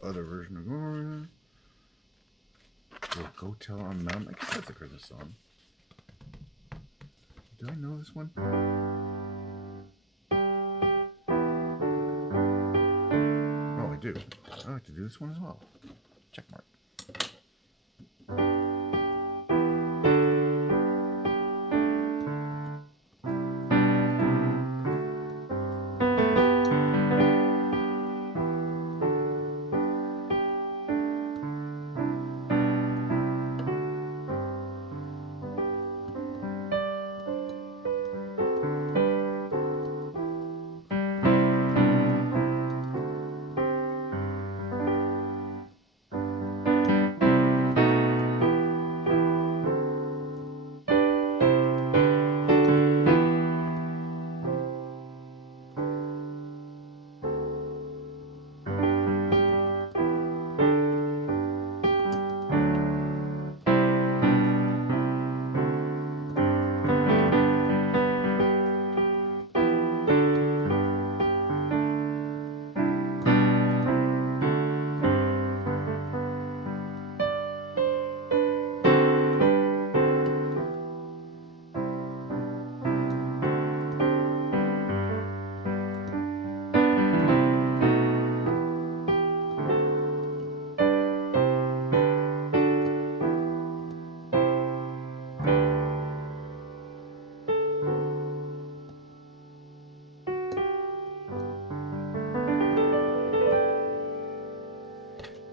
Other version of Gloria. Go Tell on Mountain. I guess that's a Christmas song. Do I know this one? Oh, I do. I like to do this one as well. Check mark.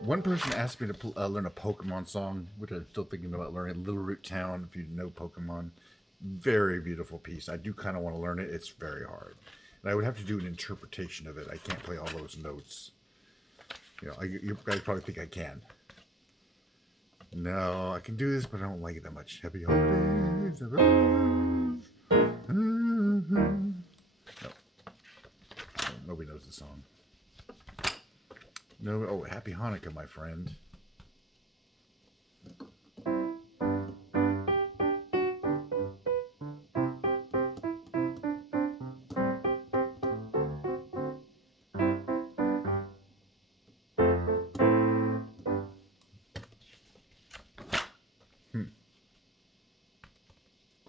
One person asked me to learn a Pokemon song, which I'm still thinking about learning. Little Root Town, if you know Pokemon. Very beautiful piece. I do kind of want to learn it. It's very hard. And I would have to do an interpretation of it. I can't play all those notes. You know, you guys probably think I can. No, I can do this, but I don't like it that much. Happy holidays. Happy holidays. Mm-hmm. No, nobody knows the song. No. Oh, Happy Hanukkah, my friend.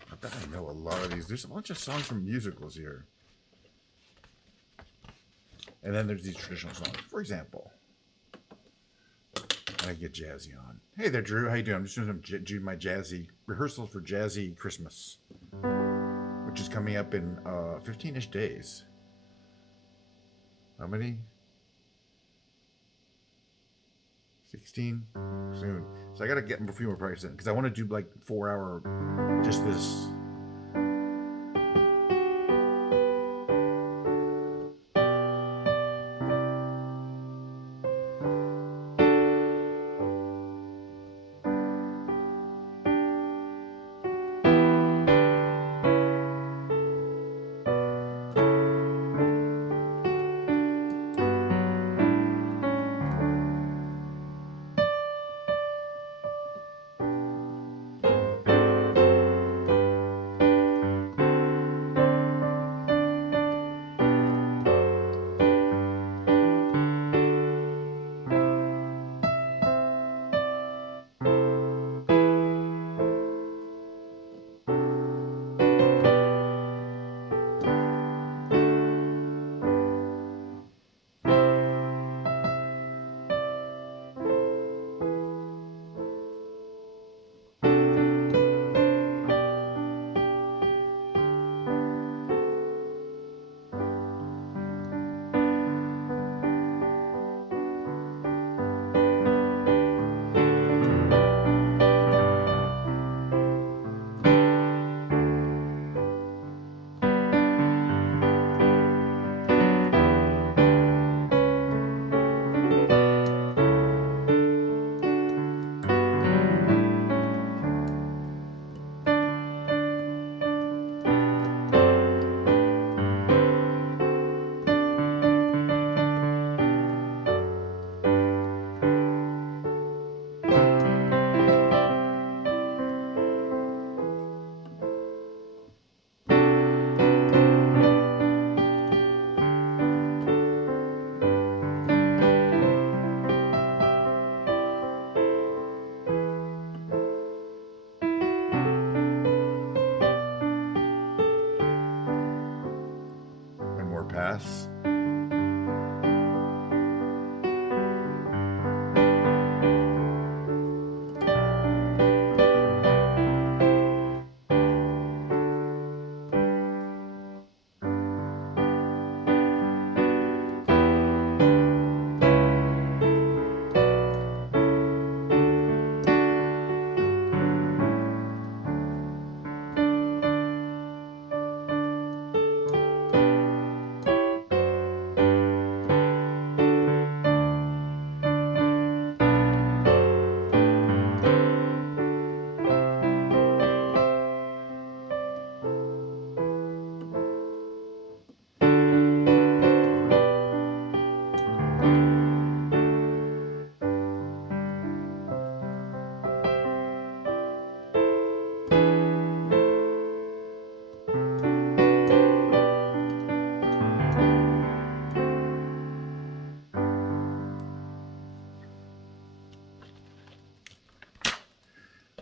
I bet I know a lot of these. There's a bunch of songs from musicals here. And then there's these traditional songs. For example, I get jazzy on. Hey there, Drew. How you doing? I'm just doing my jazzy rehearsal for Jazzy Christmas, which is coming up in 15-ish days. How many? 16 soon. So I gotta get a few more practice in because I want to do like 4 hour, just this. One more pass.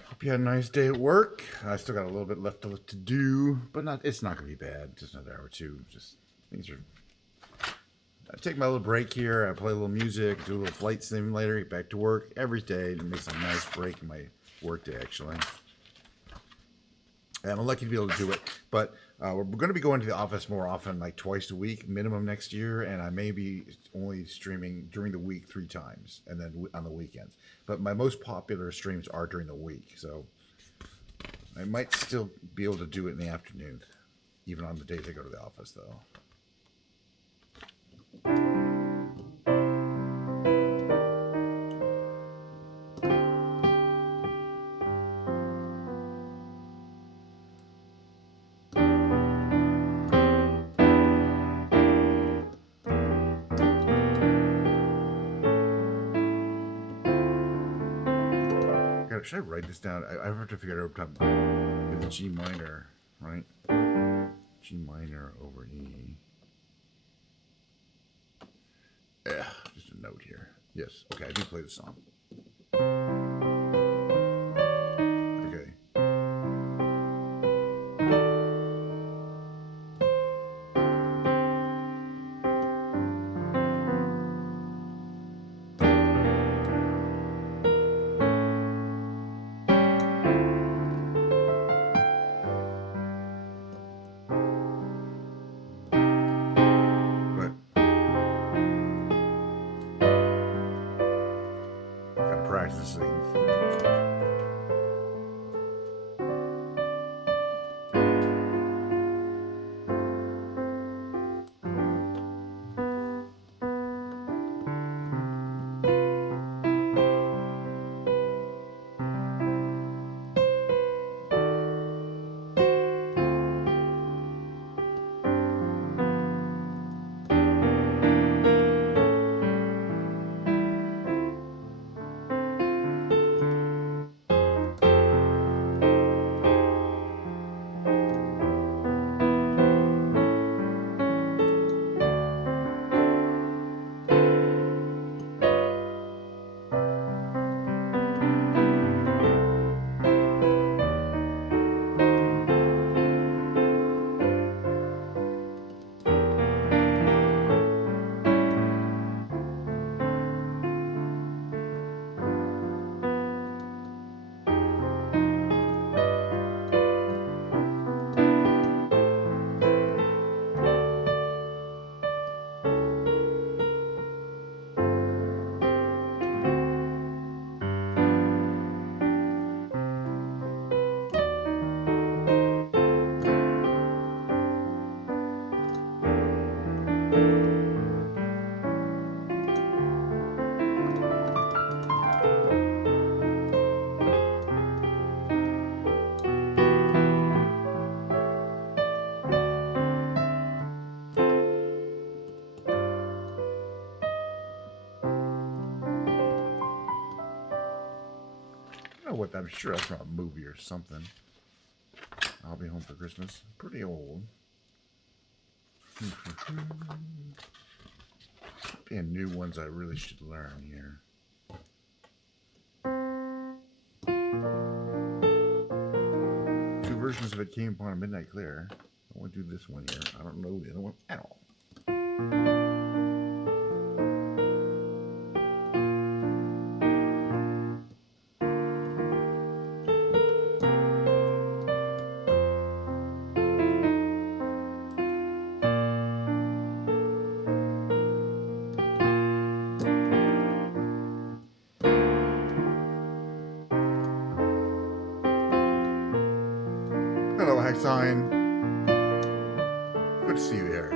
Hope you had a nice day at work. I still got a little bit left to do, but it's not gonna be bad. Just another hour or two. Just things are. I take my little break here. I play a little music, do a little flight simulator, get back to work every day to make some nice break in my work day. Actually, and I'm lucky to be able to do it. But we're going to be going to the office more often, like twice a week minimum next year, and I may be only streaming during the week 3 times, and then on the weekends. But my most popular streams are during the week, so I might still be able to do it in the afternoon, even on the days I go to the office, though. Should I write this down? I have to figure out time. The G minor, right? G minor over E. Yeah, just a note here. Yes. Okay, I do play the song. Okay. Practicing. What? I'm sure that's from a movie or something. I'll Be Home for Christmas. Pretty old. Be new ones I really should learn here. Two versions of It Came Upon a Midnight Clear. I want to do this one here. I don't know the other one at all. Hello, Hexine. Good to see you here.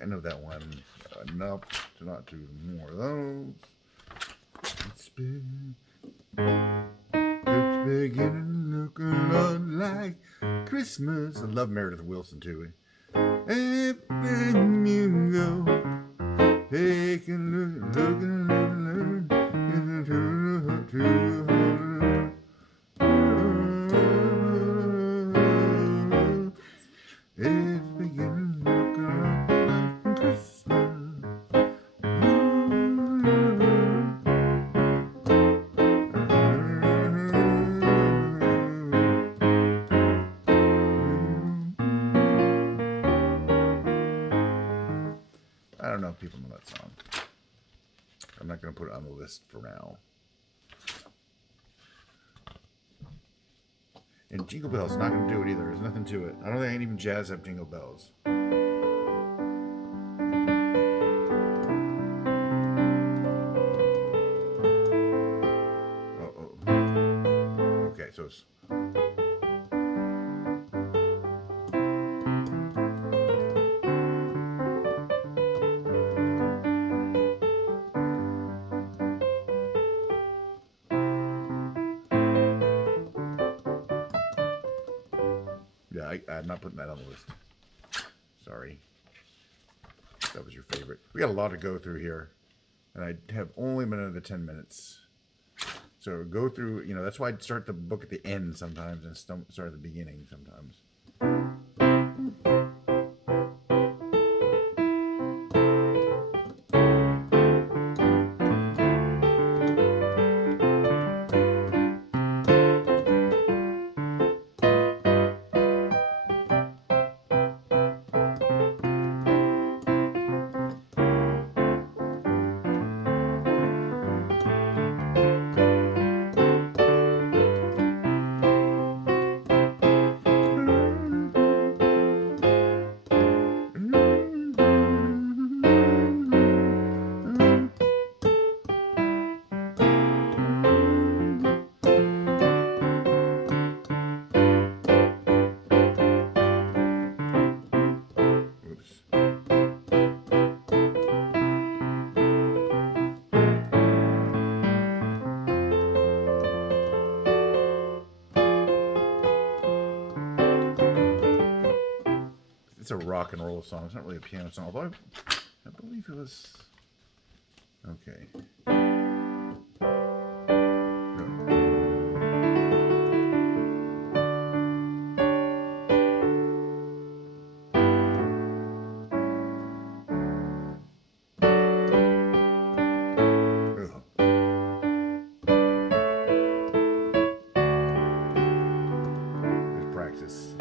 I know that one enough to not do more of those. It's been Christmas. I love Meredith Wilson too. Everywhere you go, take a look and learn. It's beginning to look like Christmas. I don't know if people know that song. I'm not going to put it on the list for now. And Jingle Bells, not going to do it either. There's nothing to it. I don't think I can even jazz up Jingle Bells. Okay, so it's... Yeah, I'm not putting that on the list. Sorry. That was your favorite. We got a lot to go through here. And I have only been another 10 minutes. So go through, that's why I start the book at the end sometimes and start at the beginning sometimes. It's a rock and roll song. It's not really a piano song, although I believe it was... Okay. Practice.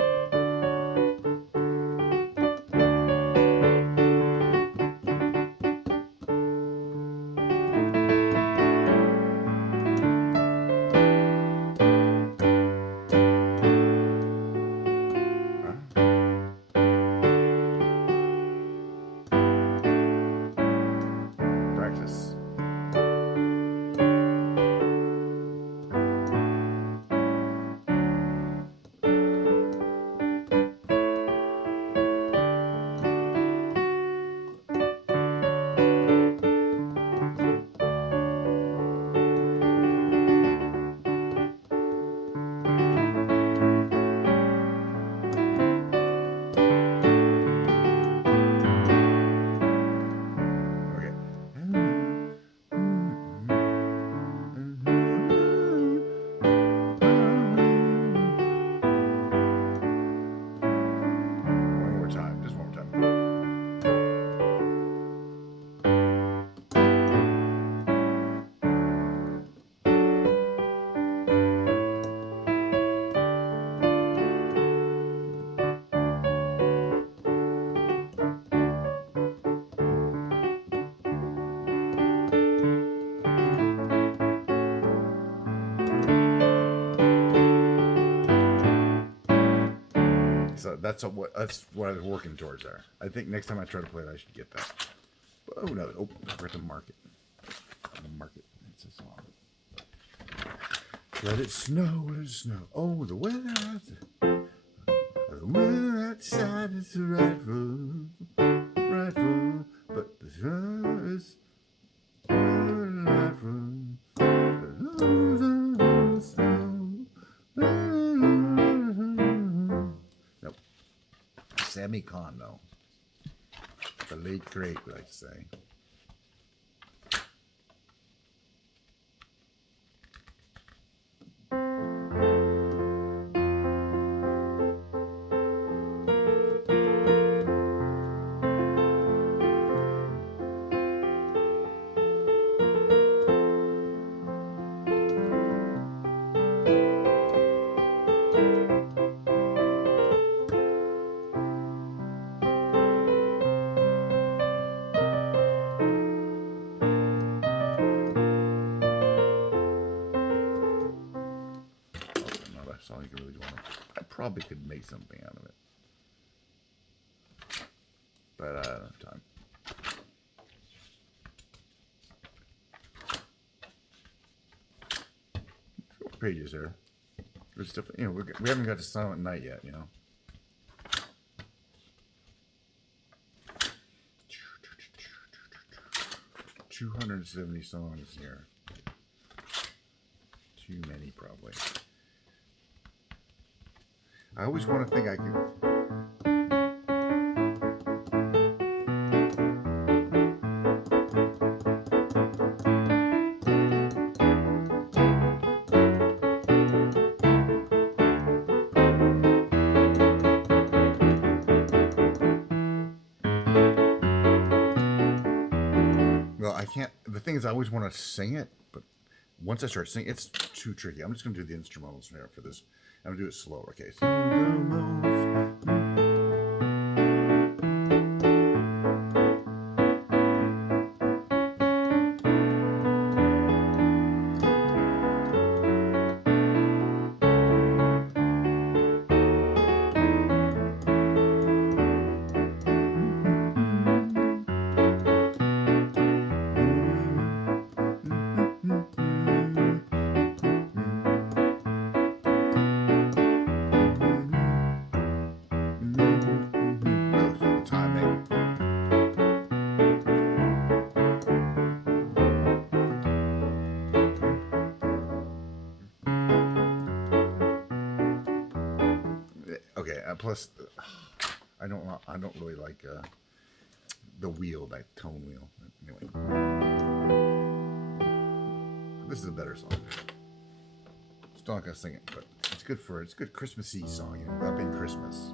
Practice. So that's what I was working towards there. I think next time I try to play it, I should get that. But, oh no! Oh, I forgot to mark it. Mark it. It's a song. Let it snow, let it snow. Oh, the weather outside is rightful, but the sun is rightful. Sammy Kahn, though. The late great, we like to say. Song you can really do on it. I probably could make something out of it, but I don't have time. 4 pages there. There's stuff, you know, we haven't got to Silent Night yet, you know. $270 songs here. Too many, probably. I always want to think I could. Well, I can't. The thing is, I always want to sing it, but once I start singing, it's too tricky. I'm just going to do the instrumentals here for this. I'm going to do it slow, okay? So, timing. Okay, plus I don't really like the wheel, that tone wheel. Anyway, this is a better song. Still not gonna sing it, but it's good Christmassy song, you know, wrapping Christmas.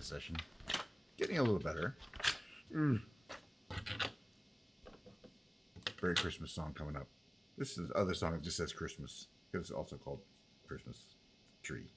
practice session. Getting a little better. Very Christmas song coming up. This is the other song that just says Christmas because it's also called Christmas Tree.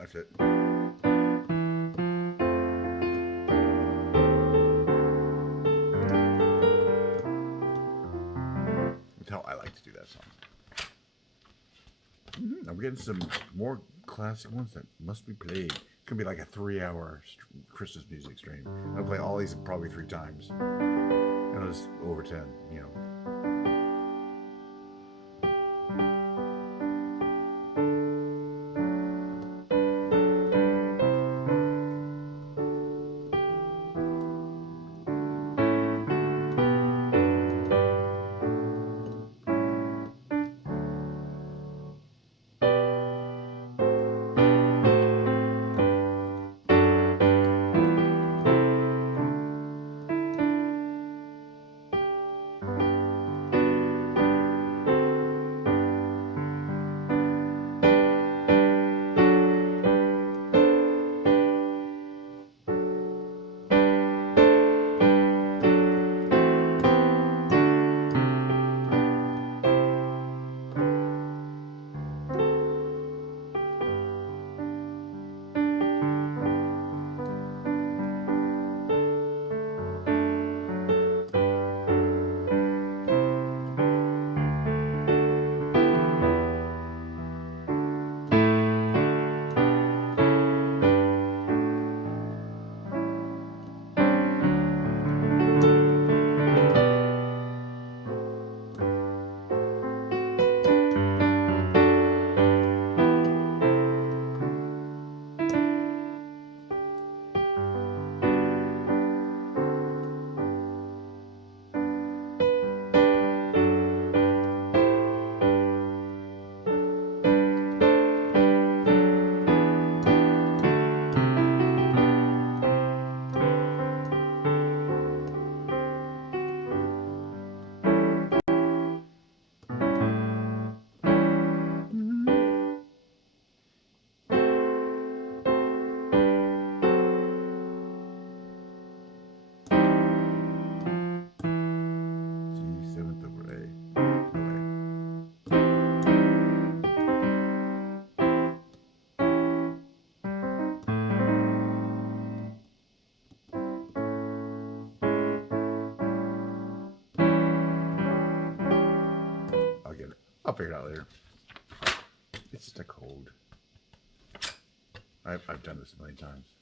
That's it. That's how I like to do that song. I'm getting some more classic ones that must be played. It's gonna be like a 3-hour Christmas music stream. I'll play all these probably 3 times. And it's over 10, you know. G7th over A. I'll get it. I'll figure it out later. It's just a cold. I've done this a million times.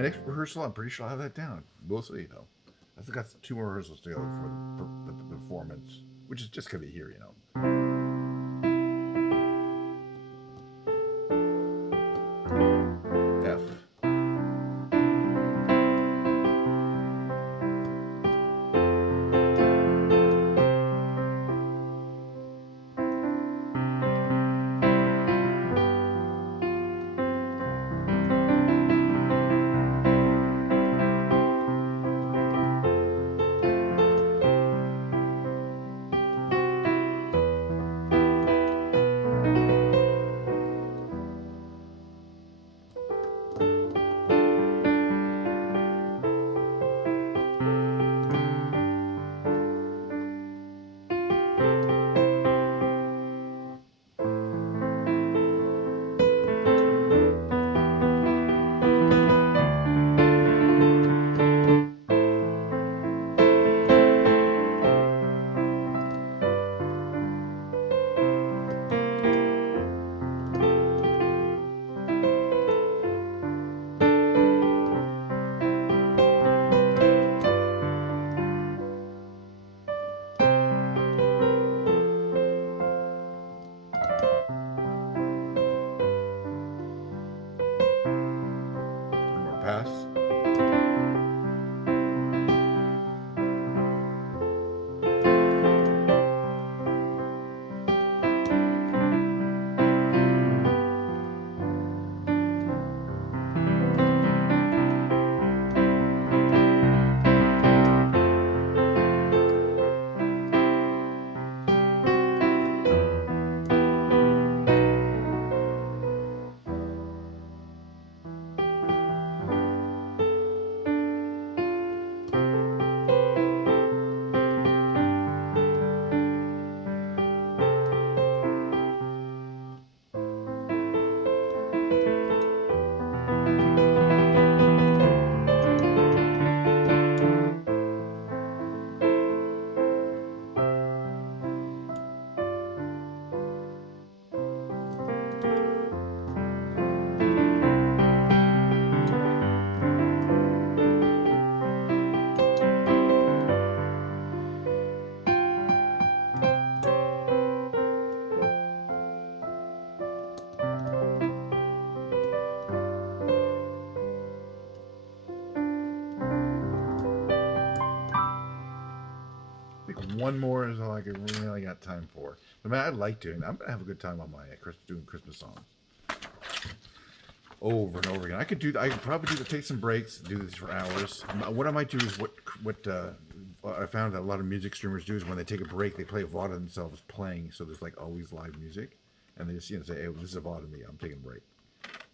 my next rehearsal, I'm pretty sure I'll have that down. We'll see, though. I think got 2 more rehearsals to go for the performance, which is just gonna be here, you know. F. One more pass. One more is all I really got time for. I mean, I like doing that. I'm gonna have a good time on my doing Christmas songs over and over again. I could probably take some breaks, do this for hours. What I might do is what I found that a lot of music streamers do is when they take a break, they play a VOD of themselves playing, so there's like always live music, and they just say, "Hey, this is a VOD of me. I'm taking a break,"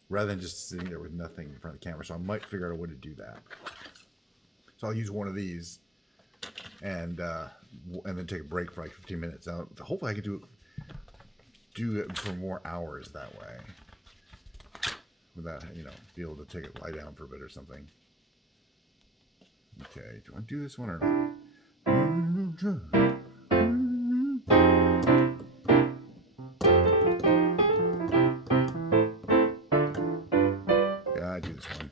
rather than just sitting there with nothing in front of the camera. So I might figure out a way to do that. So I'll use one of these and then take a break for like 15 minutes. Now, hopefully I can do it for more hours that way, without be able to lie down for a bit or something. Okay, do I do this one or not? Yeah, I do this one.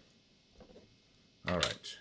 All right.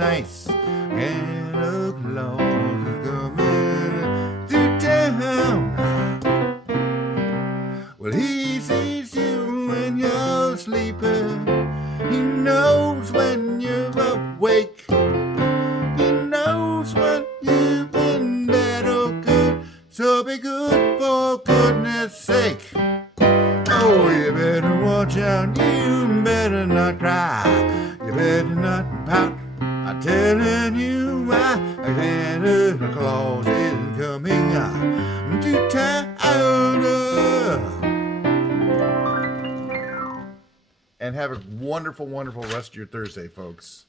nice. Santa Claus is coming to town. Well, he sees you when you're sleeping. He knows when you're awake. He knows when you've been bad or good. So be good for goodness sake. Oh, you better watch out. You better not cry. You better not pout. I'm telling you why. Santa Claus is coming to town. And have a wonderful, wonderful rest of your Thursday, folks.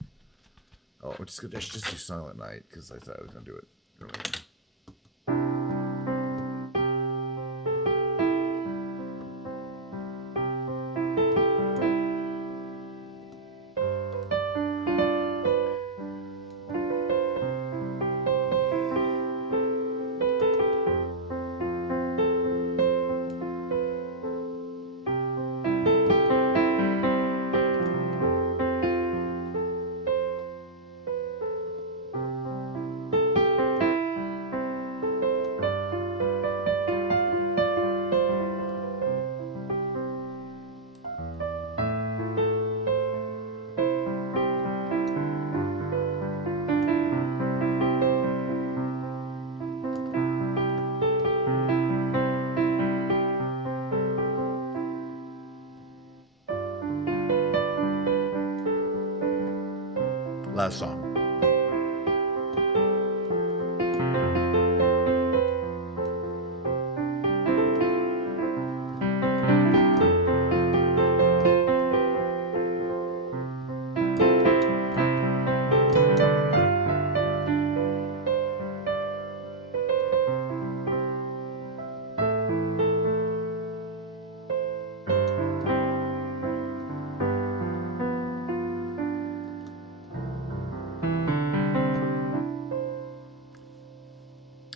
Oh, I should just do Silent Night because I thought I was going to do it earlier. Last song.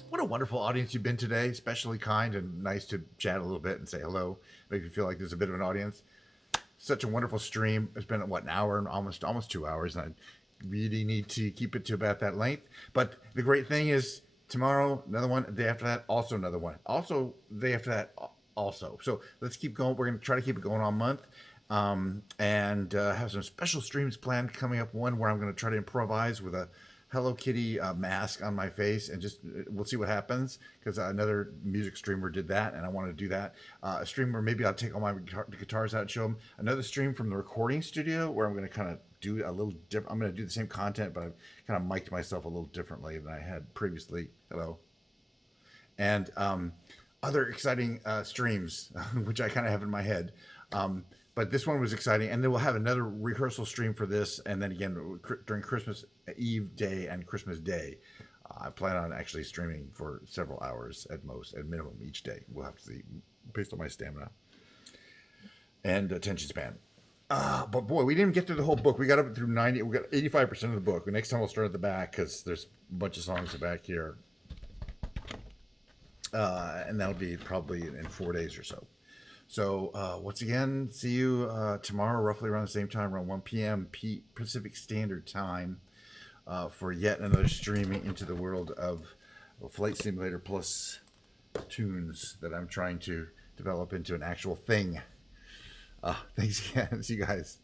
What a wonderful audience you've been today. Especially kind and nice to chat a little bit and say hello. Make me feel like there's a bit of an audience. Such a wonderful stream. It's been an hour and almost 2 hours, and I really need to keep it to about that length. But the great thing is tomorrow another one, the day after that also another one, also the day after that also. So let's keep going. We're going to try to keep it going all month, and have some special streams planned coming up. One where I'm going to try to improvise with a Hello Kitty mask on my face, and just we'll see what happens, because another music streamer did that, and I want to do that. A stream where maybe I'll take all my guitars out and show them. Another stream from the recording studio where I'm going to kind of do a little different. I'm going to do the same content, but I've kind of mic'd myself a little differently than I had previously. Hello. And other exciting streams, which I kind of have in my head. But this one was exciting, and then we'll have another rehearsal stream for this, and then again during Christmas Eve day and Christmas Day. I plan on actually streaming for several hours at minimum each day. We'll have to see based on my stamina and attention span. But boy, we didn't get through the whole book. We got up through 90. We got 85% of the book. Next time we'll start at the back, because there's a bunch of songs at the back here, and that'll be probably in 4 days or so. So once again, see you tomorrow, roughly around the same time, around 1 p.m. Pacific Standard Time, for yet another streaming into the world of Flight Simulator Plus tunes that I'm trying to develop into an actual thing. Thanks again. See you guys.